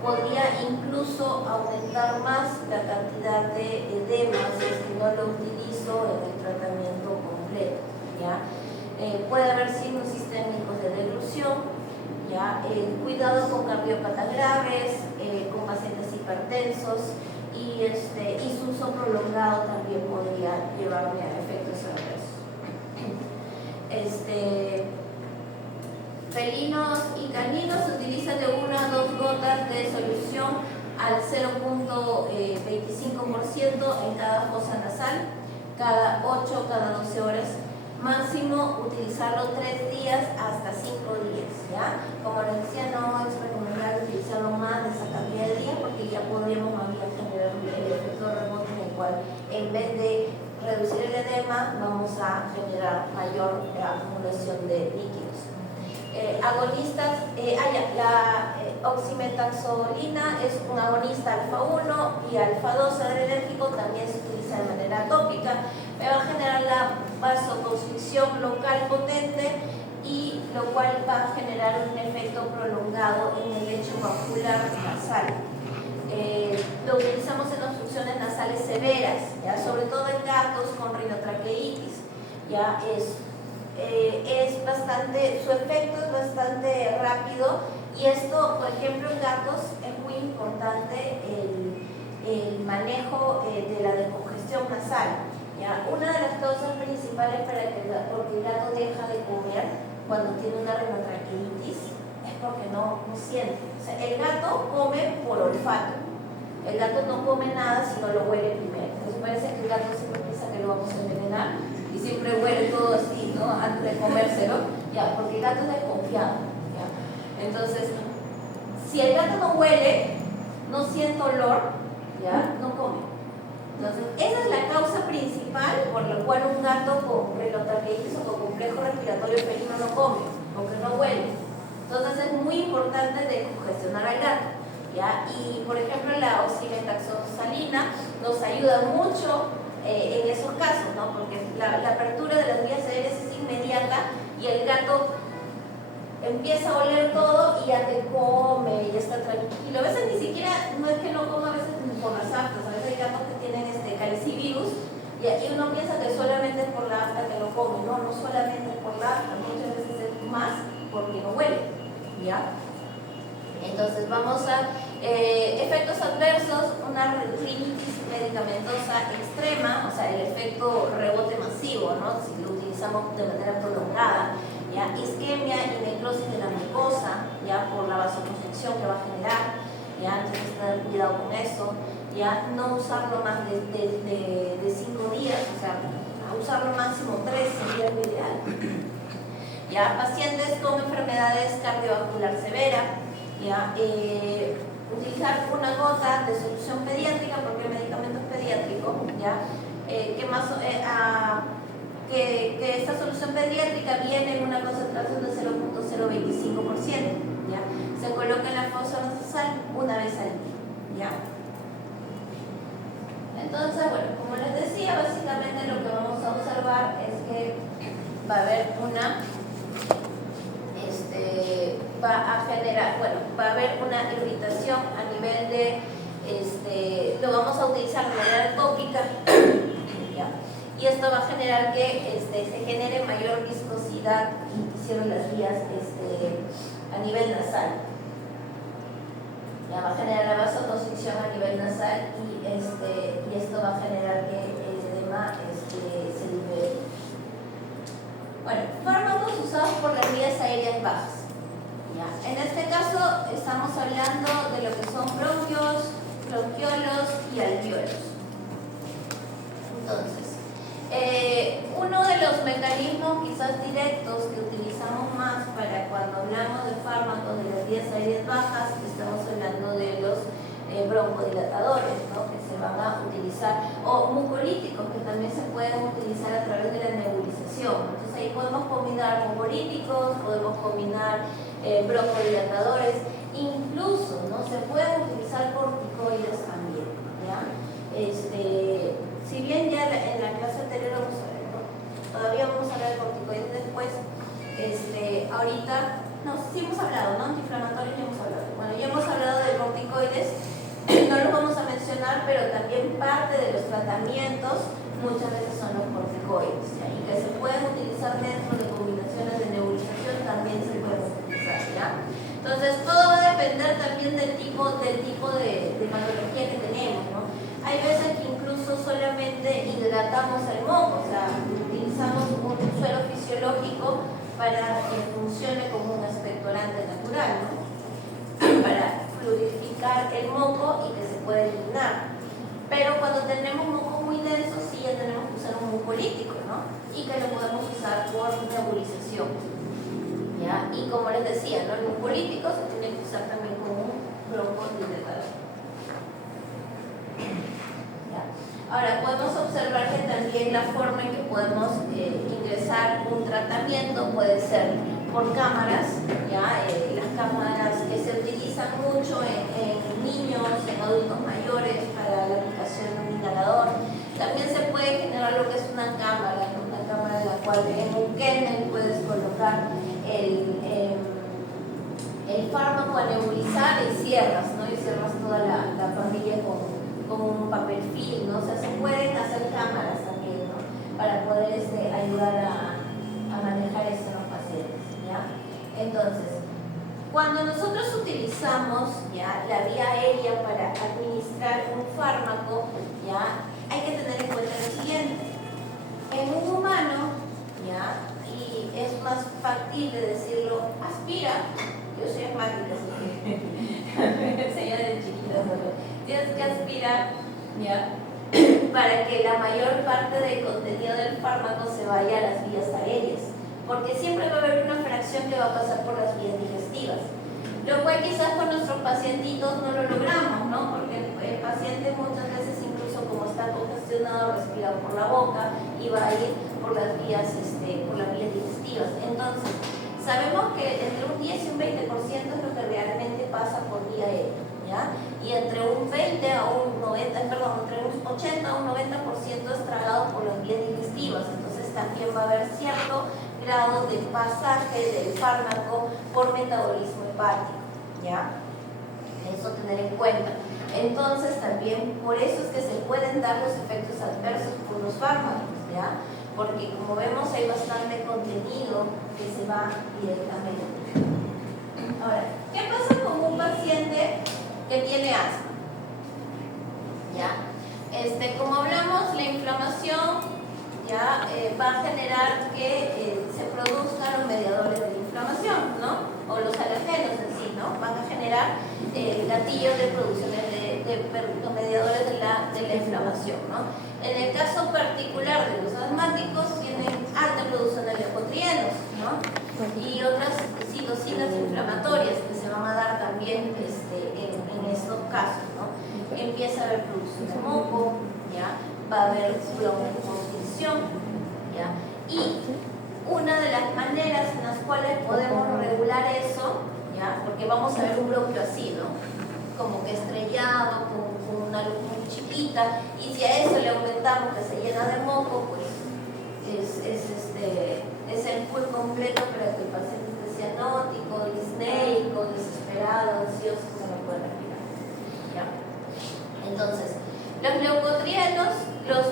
Podría incluso aumentar más la cantidad de edema si es que no lo utilizo en el tratamiento completo, ¿ya? Puede haber signos sistémicos de deglución, ¿ya? Cuidado con cardiopatas graves, con pacientes hipertensos y su uso prolongado también podría llevarme a efectos adversos. Felinos y caninos se utilizan de 1 a 2 gotas de solución al 0.25% en cada fosa nasal, cada 8 o cada 12 horas. Máximo utilizarlo 3 días hasta 5 días, ¿ya? Como les decía, no es recomendable utilizarlo más de esa cantidad de días porque ya podríamos más bien generar el efecto rebote en el cual en vez de reducir el edema vamos a generar mayor acumulación de líquidos. Agonistas, la oximetaxolina es un agonista alfa-1 y alfa-2 adrenérgico, también se utiliza de manera tópica, me va a generar la vasoconstricción local potente, y lo cual va a generar un efecto prolongado en el lecho vascular nasal. Lo utilizamos en obstrucciones nasales severas, ¿ya? Sobre todo en gatos con rinotraqueitis. Ya es bastante, su efecto es bastante rápido, y esto, por ejemplo, en gatos es muy importante el manejo de la decongestión nasal. ¿Ya? Una de las causas principales porque el gato deja de comer cuando tiene una rinotraqueitis es porque no siente. O sea, el gato come por olfato. El gato no come nada si no lo huele primero. Entonces parece que el gato siempre piensa que lo vamos a envenenar y siempre huele todo así, ¿no? Antes de comérselo, ya, porque el gato es desconfiado, ¿ya? Entonces, si el gato no huele, no siente olor, ya, no come. Entonces, esa es la causa principal por la cual un gato con rinotraqueitis o con complejo respiratorio felino no come, porque no huele. Entonces, es muy importante descongestionar al gato, ¿ya? Y, por ejemplo, la oximetazoxalina nos ayuda mucho en esos casos, ¿no? Porque la apertura de las vías aéreas es inmediata y el gato empieza a oler todo y ya te come, ya está tranquilo. A veces ni siquiera, no es que no coma, a veces por las aftas, a veces hay gatos que tienen calicivirus y aquí uno piensa que solamente es por la afta que lo come, no solamente es por la afta, muchas veces es más porque no huele, ¿ya? Entonces vamos a efectos adversos, una rinitis medicamentosa extrema, o sea, el efecto rebote masivo, ¿no? Si lo utilizamos de manera prolongada, ¿ya? Isquemia y necrosis de la mucosa, ¿ya? Por la vasoconstricción que va a generar, ¿ya? Entonces tener cuidado con eso, ¿ya? No usarlo más de 5 días, o sea, a usarlo máximo 3 sería lo ideal. ¿Ya? Pacientes con enfermedades cardiovascular severa, ¿ya? Utilizar una gota de solución pediátrica, porque el medicamento es pediátrico, ¿ya? Que esta solución pediátrica viene en una concentración de 0.025%, ¿ya? Se coloca en la fosa nasal una vez al día, ¿ya? Entonces, bueno, como les decía, básicamente lo que vamos a observar es que va a haber va a haber una irritación a nivel de, lo vamos a utilizar de manera tópica, ¿ya? Y esto va a generar que se genere mayor viscosidad y cierre las vías a nivel nasal. Ya va a generar la vasoconstricción a nivel nasal y esto va a generar que el edema se libere. Bueno, fármacos usados por las vías aéreas bajas. ¿Ya? En este caso estamos hablando de lo que son bronquios, bronquiolos y alveolos. Entonces, uno de los mecanismos quizás directos que utilizamos más para cuando hablamos de fármacos de las vías aéreas bajas, estamos hablando de los broncodilatadores, ¿no? Que se van a utilizar, o mucolíticos, que también se pueden utilizar a través de la nebulización. Entonces ahí podemos combinar mucolíticos, podemos combinar broncodilatadores, incluso, ¿no? Se pueden utilizar corticoides también, ¿ya? Si bien ya en la clase anterior vamos a ver, ¿no? Todavía vamos a hablar de corticoides después, ahorita, no, sí hemos hablado, ¿no? Antiinflamatorios ya hemos hablado. Bueno, ya hemos hablado de corticoides, no los vamos a mencionar, pero también parte de los tratamientos muchas veces son los corticoides, ¿ya? Y que se pueden utilizar dentro de combinaciones de nebulización también se pueden utilizar, ¿ya? Entonces todo va a depender también del tipo de patología que tenemos, ¿no? Hay veces que incluso solamente hidratamos el moco, o sea, utilizamos un suero fisiológico para que funcione como un expectorante natural, ¿no? Para fluidificar el moco y que se pueda eliminar. Pero cuando tenemos moco muy denso, sí ya tenemos que usar un mucolítico, ¿no? Y que lo podemos usar por nebulización, ¿ya? Y como les decía, ¿no? El mucolítico se tiene que usar también como un broncodilatador. Ahora, podemos observar que también la forma en que podemos ingresar un tratamiento puede ser por cámaras, ¿ya? Las cámaras que se utilizan mucho en niños, en adultos mayores para la aplicación de un inhalador. También se puede generar lo que es una cámara, ¿no? Una cámara cual en un kennel puedes colocar el fármaco a nebulizar y cierras, ¿no? Y cierras toda la pastilla con un papel film, ¿no? O sea, se pueden hacer cámaras también, ¿no? Para poder ayudar a manejar esto en los pacientes, ¿ya? Entonces, cuando nosotros utilizamos ya la vía aérea para administrar un fármaco, ya hay que tener en cuenta lo siguiente. En un humano, ya, y es más factible decirlo, aspira. Yo soy asmática, así que me enseñé de chiquita, tienes que aspirar, ya, para que la mayor parte del contenido del fármaco se vaya a las vías aéreas, porque siempre va a haber una fracción que va a pasar por las vías digestivas, lo cual quizás con nuestros pacientitos no lo logramos, ¿no? Porque el paciente muchas veces, incluso como está congestionado, respira por la boca y va a ir por las vías digestivas. Entonces, sabemos que entre un 10 y un 20% es lo que realmente pasa por vía aérea, ¿ya? Y entre un 20 a un 90, entre un 80 a un 90% es tragado por las vías digestivas. Entonces también va a haber cierto grado de pasaje del fármaco por metabolismo hepático, ¿ya? Eso tener en cuenta. Entonces también por eso es que se pueden dar los efectos adversos por los fármacos, ¿ya? Porque como vemos hay bastante contenido que se va directamente. Ahora, ¿qué pasa con un paciente que tiene asma? ¿Ya? Como hablamos, la inflamación ya va a generar que se produzcan los mediadores de la inflamación, ¿no? O los alergenos en sí, ¿no? Van a generar gatillos de producción los mediadores de la inflamación, ¿no? En el caso particular de los asmáticos, tienen alta producción de leucotrienos, ¿no? Y otras citocinas inflamatorias que se van a dar también en estos casos, ¿no? Empieza a haber producción de moco, ¿ya? Va a haber broncoconstricción, ¿ya? Y una de las maneras en las cuales podemos regular eso, ¿ya? Porque vamos a ver un bronquio así, ¿no? Como que estrellado, con una luz muy chiquita, y si a eso le aumentamos que se llena de moco, pues es el full completo para que el paciente esté cianótico, disneico, desesperado, ansioso, que no puede respirar, ¿ya? Entonces, los leucotrienos, los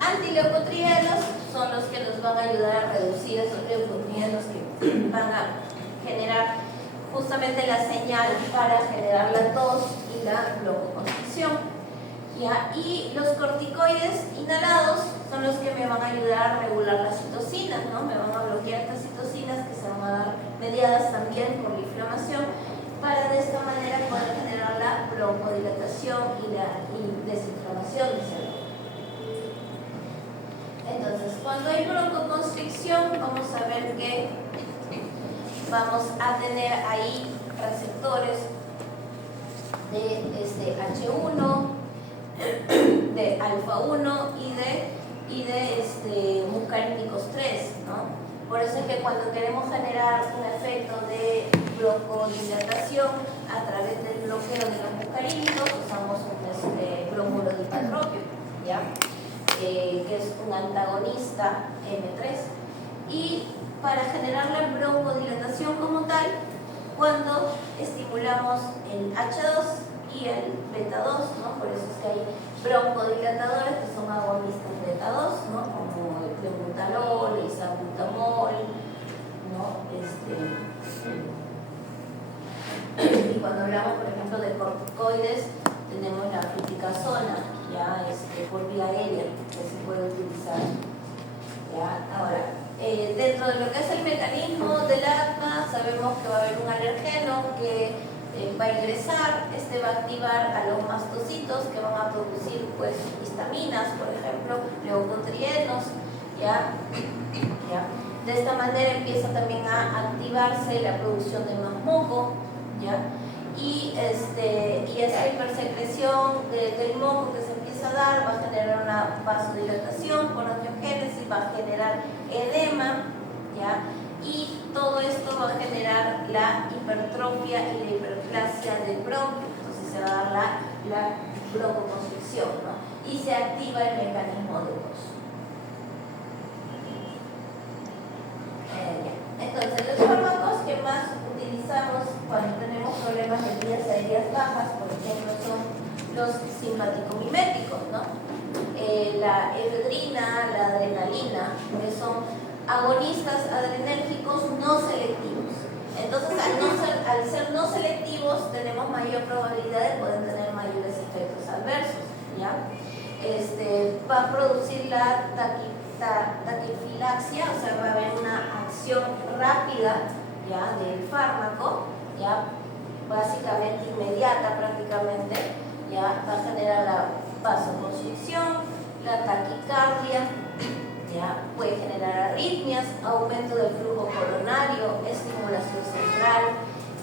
antileucotrienos son los que nos van a ayudar a reducir esos leucotrienos que van a generar justamente la señal para generar la tos y la broncoconstricción, ¿ya? Y los corticoides inhalados son los que me van a ayudar a regular las citocinas, ¿no? Me van a bloquear estas citocinas que se van a dar mediadas también por la inflamación, para de esta manera poder generar la broncodilatación y desinflamación del cerebro. Entonces, cuando hay broncoconstricción, vamos a ver que vamos a tener ahí receptores de H1, de alfa 1 y de muscarínicos 3, ¿no? Por eso es que cuando queremos generar un efecto de broncodilatación a través del bloqueo de los muscarínicos, usamos un bromuro ditaltropio, ¿ya? Que es un antagonista M3. Y para generar la broncodilatación como tal, cuando estimulamos el H2 y el beta 2, ¿no? Por eso es que hay broncodilatadores que son agonistas beta 2, ¿no? Como el clenbuterol, el salbutamol, ¿no? Y cuando hablamos, por ejemplo, de corticoides, tenemos la fluticasona, ya por vía aérea, que se puede utilizar. ¿Ya? Ahora, dentro de lo que es el mecanismo del asma, sabemos que va a haber un alergeno que va a ingresar, va a activar a los mastocitos que van a producir pues histaminas, por ejemplo, leucotrienos, ¿ya? De esta manera empieza también a activarse la producción de más moco, ¿ya? Y esa hipersecreción del moco que se empieza a dar va a generar una vasodilatación por angiogénesis, va a generar edema, ¿ya? Y todo esto va a generar la hipertrofia y la hiperplasia del bronquio. Entonces se va a dar la broncoconstricción, ¿no? Y se activa el mecanismo de tos. áreas bajas, por ejemplo, son los simpático-miméticos, ¿no? La efedrina, la adrenalina, que son agonistas adrenérgicos no selectivos. Entonces, al ser no selectivos, tenemos mayor probabilidad de poder tener mayores efectos adversos, ¿ya? Va a producir la taquifilaxia, o sea, va a haber una acción rápida, ¿ya?, del fármaco, ¿ya?, básicamente inmediata prácticamente, ¿ya?, va a generar la vasoconstricción, la taquicardia, ¿ya?, puede generar arritmias, aumento del flujo coronario, estimulación central,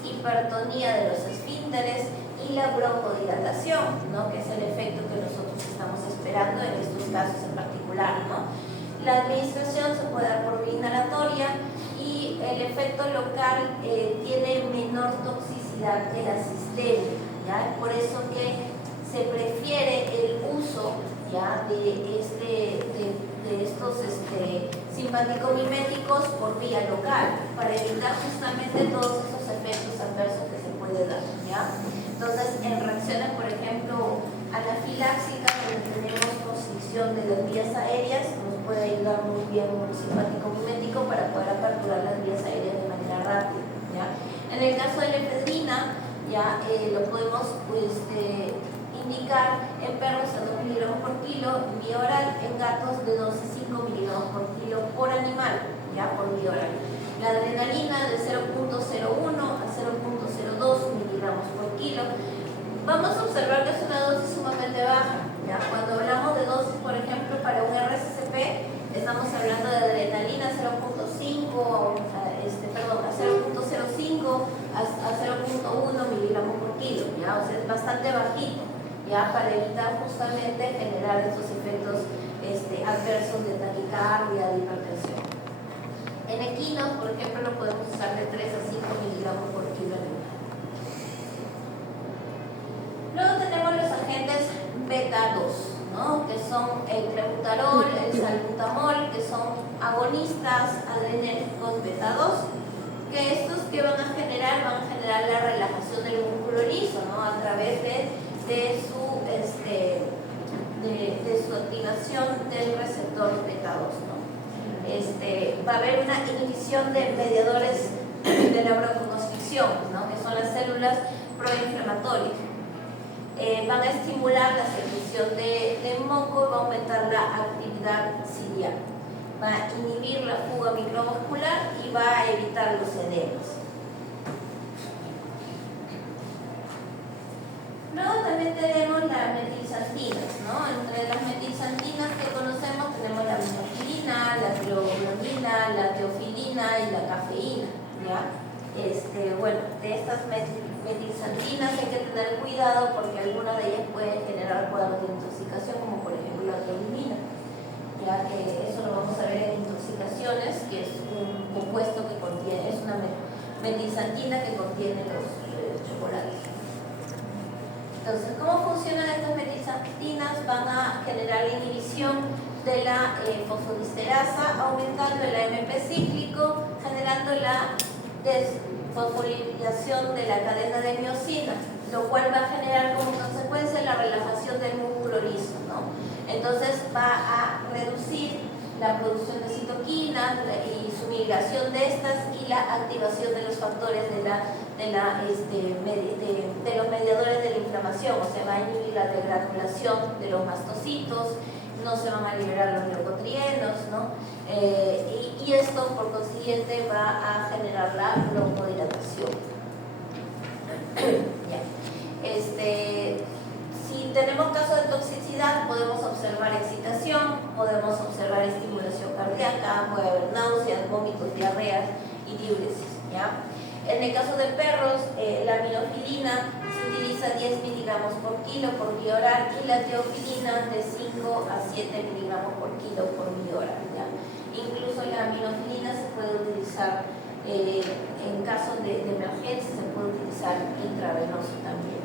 hipertonía de los esfínteres y la broncodilatación, ¿no?, que es el efecto que nosotros estamos esperando en estos casos en particular, ¿no? La administración se puede dar por vía inhalatoria y el efecto local tiene menor toxicidad que la sistémica, ¿ya? Es por eso que se prefiere el uso, ¿ya?, de estos simpático-miméticos por vía local para evitar justamente todos esos efectos adversos que se puede dar, ¿ya? Entonces, en reacciones, por ejemplo, anafiláxicas, donde tenemos constricción de las vías aéreas, nos puede ayudar muy bien un simpático-mimético para poder aperturar las vías aéreas de manera rápida, ¿ya? En el caso de la efedrina, ya lo podemos indicar en perros a 2 miligramos por kilo vía oral, en gatos de 2 a 5 miligramos por kilo por animal, ya, por vía oral. La adrenalina de 0.01 a 0.02 miligramos por kilo. Vamos a observar que es una dosis sumamente baja, ¿ya? Cuando hablamos de dosis, por ejemplo, para un RCCP, estamos hablando de adrenalina 0.5, a 0.05 a 0.1 miligramos por kilo, ¿ya? O sea, es bastante bajito, ¿ya?, para evitar justamente generar estos efectos adversos de taquicardia, de hipertensión. En equinos, por ejemplo, lo podemos usar de 3 a 5 miligramos por kilo animal. Luego tenemos los agentes beta 2, ¿no?, que son el clenbuterol, el salbutamol, que son agonistas adrenérgicos beta 2, que estos que van a generar la relajación del músculo liso, ¿no?, a través de su activación del receptor beta 2, ¿no? Va a haber una inhibición de mediadores de la broncoconstricción, ¿no?, que son las células proinflamatorias. Van a estimular la secreción de moco y va a aumentar la actividad ciliar. Va a inhibir la fuga microvascular y va a evitar los edemas. Luego también tenemos las metilxantinas, ¿no? Entre las metilxantinas que conocemos tenemos la minofilina, la clobulonina, la teofilina y la cafeína, ¿ya? Bueno, de estas metilxantinas hay que tener cuidado porque alguna de ellas puede generar cuadros de intoxicación, como por ejemplo la clobulina, ya que eso lo vamos a ver en intoxicaciones, que es un compuesto que contiene, es una metilxantina que contiene los chocolates. Entonces, ¿cómo funcionan estas metilxantinas? Van a generar la inhibición de la fosfodiesterasa, aumentando el AMP cíclico, generando la desfosforilación de la cadena de miocina, lo cual va a generar como consecuencia la relajación del músculo liso, ¿no? Entonces va a reducir la producción de citoquinas y su migración de estas y la activación de los factores de los mediadores de la inflamación, o sea, va a inhibir la degranulación de los mastocitos, no se van a liberar los leucotrienos, ¿no? Y esto por consiguiente va a generar la broncodilatación. Ya. Si tenemos casos de toxicidad, podemos observar excitación, podemos observar estimulación cardíaca, puede haber náuseas, vómitos, diarreas y diuresis, ¿ya? En el caso de perros, la minofilina se utiliza 10 miligramos por kilo por vía oral y la teofilina de 5 a 7 miligramos por kilo por vía oral, ¿ya? Incluso la minofilina se puede utilizar en caso de emergencia, se puede utilizar intravenoso también,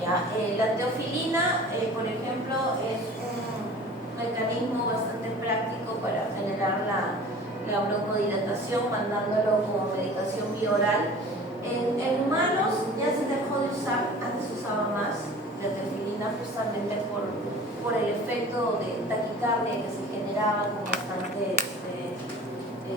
¿ya? La teofilina, por ejemplo, es un mecanismo bastante práctico para generar la broncodilatación, mandándolo como medicación vía oral. En humanos ya se dejó de usar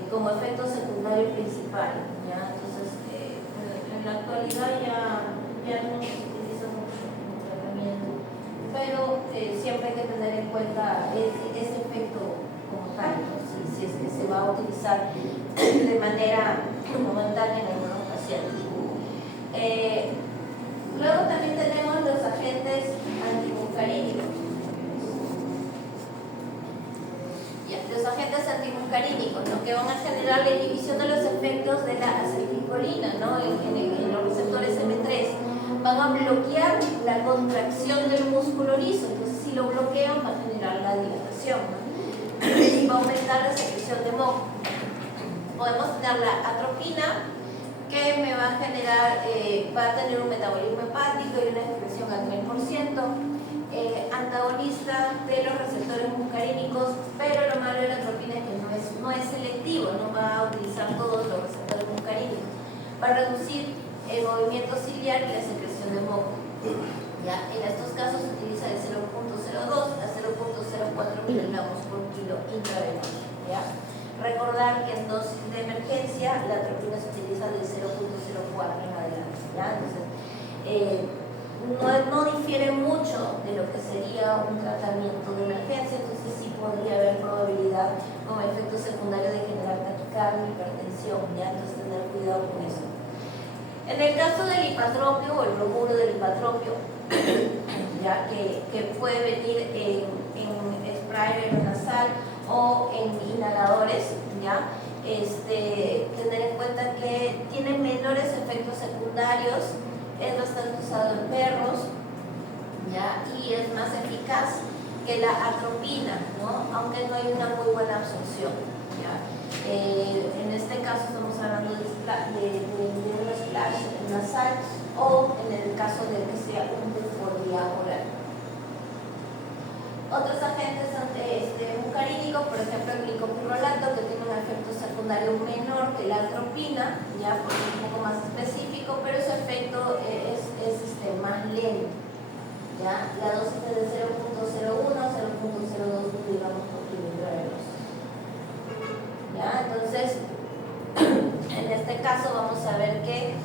como efecto secundario principal, ¿ya? Entonces, en la actualidad ya no se utiliza mucho como tratamiento, pero siempre hay que tener en cuenta ese efecto como tal, ¿no? Si es que se va a utilizar de manera momentánea en algunos pacientes. Luego también tenemos los agentes antimuscarínicos. Los agentes antimuscarínicos, ¿no? Que van a generar la inhibición de los efectos de la acetilcolina, ¿no? en los receptores M3. Van a bloquear la contracción del músculo liso, entonces si lo bloquean va a generar la dilatación, ¿no? Y va a aumentar la secreción de moco. Podemos tener la atropina, que me va a generar, va a tener un metabolismo hepático y una excreción al 3%. Antagonista de los receptores muscarínicos, pero lo malo de la atropina es que no es selectivo, no va a utilizar todos los receptores muscarínicos. Va a reducir el movimiento ciliar y la secreción de moco. ¿Ya? En estos casos se utiliza de 0.02 a 0.04 miligramos por kilo intravenoso. ¿Ya? Recordar que en dosis de emergencia la atropina se utiliza de 0.04 en adelante. ¿Ya? Entonces, no difiere mucho de lo que sería un tratamiento de emergencia, entonces sí podría haber probabilidad como efecto secundario de generar taquicardia, hipertensión, ¿ya? Entonces tener cuidado con eso. En el caso del hipatropio o el bromuro del hipatropio, ya que puede venir en spray nasal o en inhaladores, ¿ya? Tener en cuenta que tiene menores efectos secundarios, es bastante usado en perros, ¿ya? Y es más eficaz que la atropina, ¿no? Aunque no hay una muy buena absorción, ¿ya? En este caso estamos hablando de un splash nasal o en el caso de que sea un por vía oral. Otros agentes muscarínicos, por ejemplo el glicopirrolato, que tiene un efecto secundario menor que la atropina, ya porque es un poco más específico, pero su efecto es más lento. ¿Ya? La dosis es de 0.01 a 0.02 miligramos por kilo intravenoso. ¿Ya? Entonces, en este caso vamos a ver que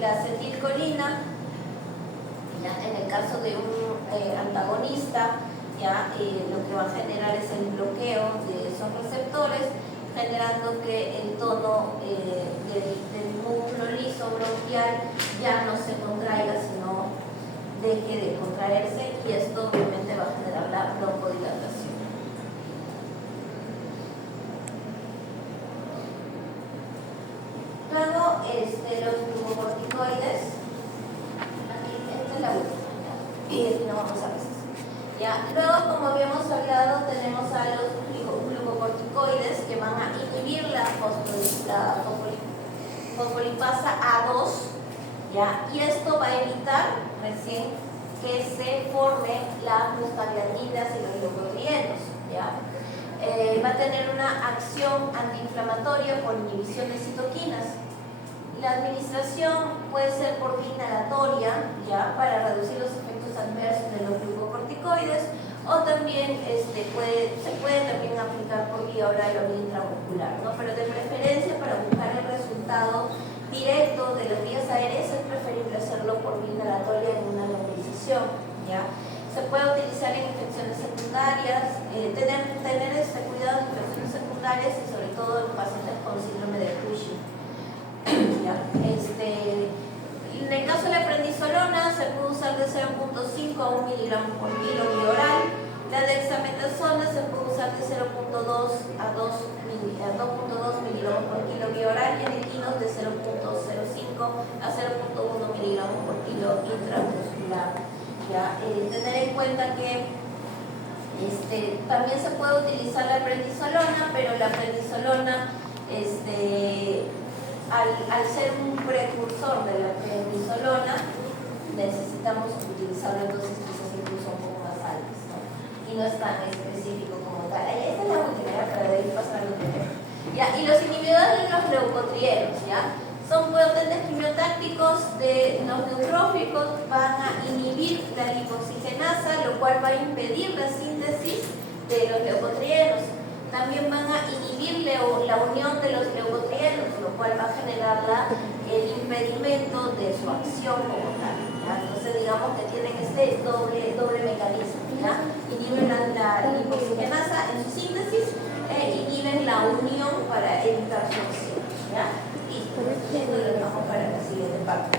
la acetilcolina, ¿ya? En el caso de un antagonista, ¿ya? Lo que va a generar es el bloqueo de esos receptores, generando que el tono del músculo liso bronquial ya no se contraiga, sino deje de contraerse, y esto obviamente va a generar la broncodilatación. Luego, los glucocorticoides, aquí, esta es la última, ¿ya? Y no vamos a veces. ¿Ya? Luego, como habíamos hablado, tenemos a los glucocorticoides que van a inhibir la fosfolipasa A2, ¿ya? Y esto va a evitar recién que se forme las prostaglandinas y los leucotrienos, ¿ya? Va a tener una acción antiinflamatoria por inhibición de citoquinas. La administración puede ser por vía inhalatoria, ¿ya? Para reducir los efectos adversos de los glucocorticoides, o también se puede también aplicar por vía oral o vía intramuscular, ¿no? Pero de preferencia, para buscar el resultado directo de las vías aéreas, es preferible hacerlo por vía inhalatoria en una nebulización, ¿ya? Se puede utilizar en infecciones secundarias, tener cuidado en infecciones secundarias y sobre todo en pacientes con síndrome de Cushing. ¿Ya? En el caso de la prednisolona se puede usar de 0.5 a 1 miligramo por kilo vía oral. La dexametasona se puede usar de 0.2 a 2.2 miligramos por kilo vía oral, y en equinos de 0.05 a 0.1 miligramos por kilo intramuscular. ¿Ya? Tener en cuenta que también se puede utilizar la prednisolona, pero la prednisolona al ser un precursor de la prednisolona, necesitamos utilizarlo en dosis quizás incluso un poco más altas, ¿no? Y no es tan específico como tal. Esta es la última, para de ir pasando el tiempo. ¿Ya? Y los inhibidores de los leucotrienos, ¿ya? Son potentes quimiotácticos de los neutróficos, van a inhibir la lipoxigenasa, lo cual va a impedir la síntesis de los leucotrienos. también van a inhibir la unión de los leucotrienos, lo cual va a generar el impedimento de su acción como tal, ¿ya? Entonces digamos que tienen este doble mecanismo, ¿ya? Inhiben la lipoxigenasa en su síntesis e inhiben la unión para evitar su acción, ¿ya? Listo, esto lo dejamos para la siguiente parte.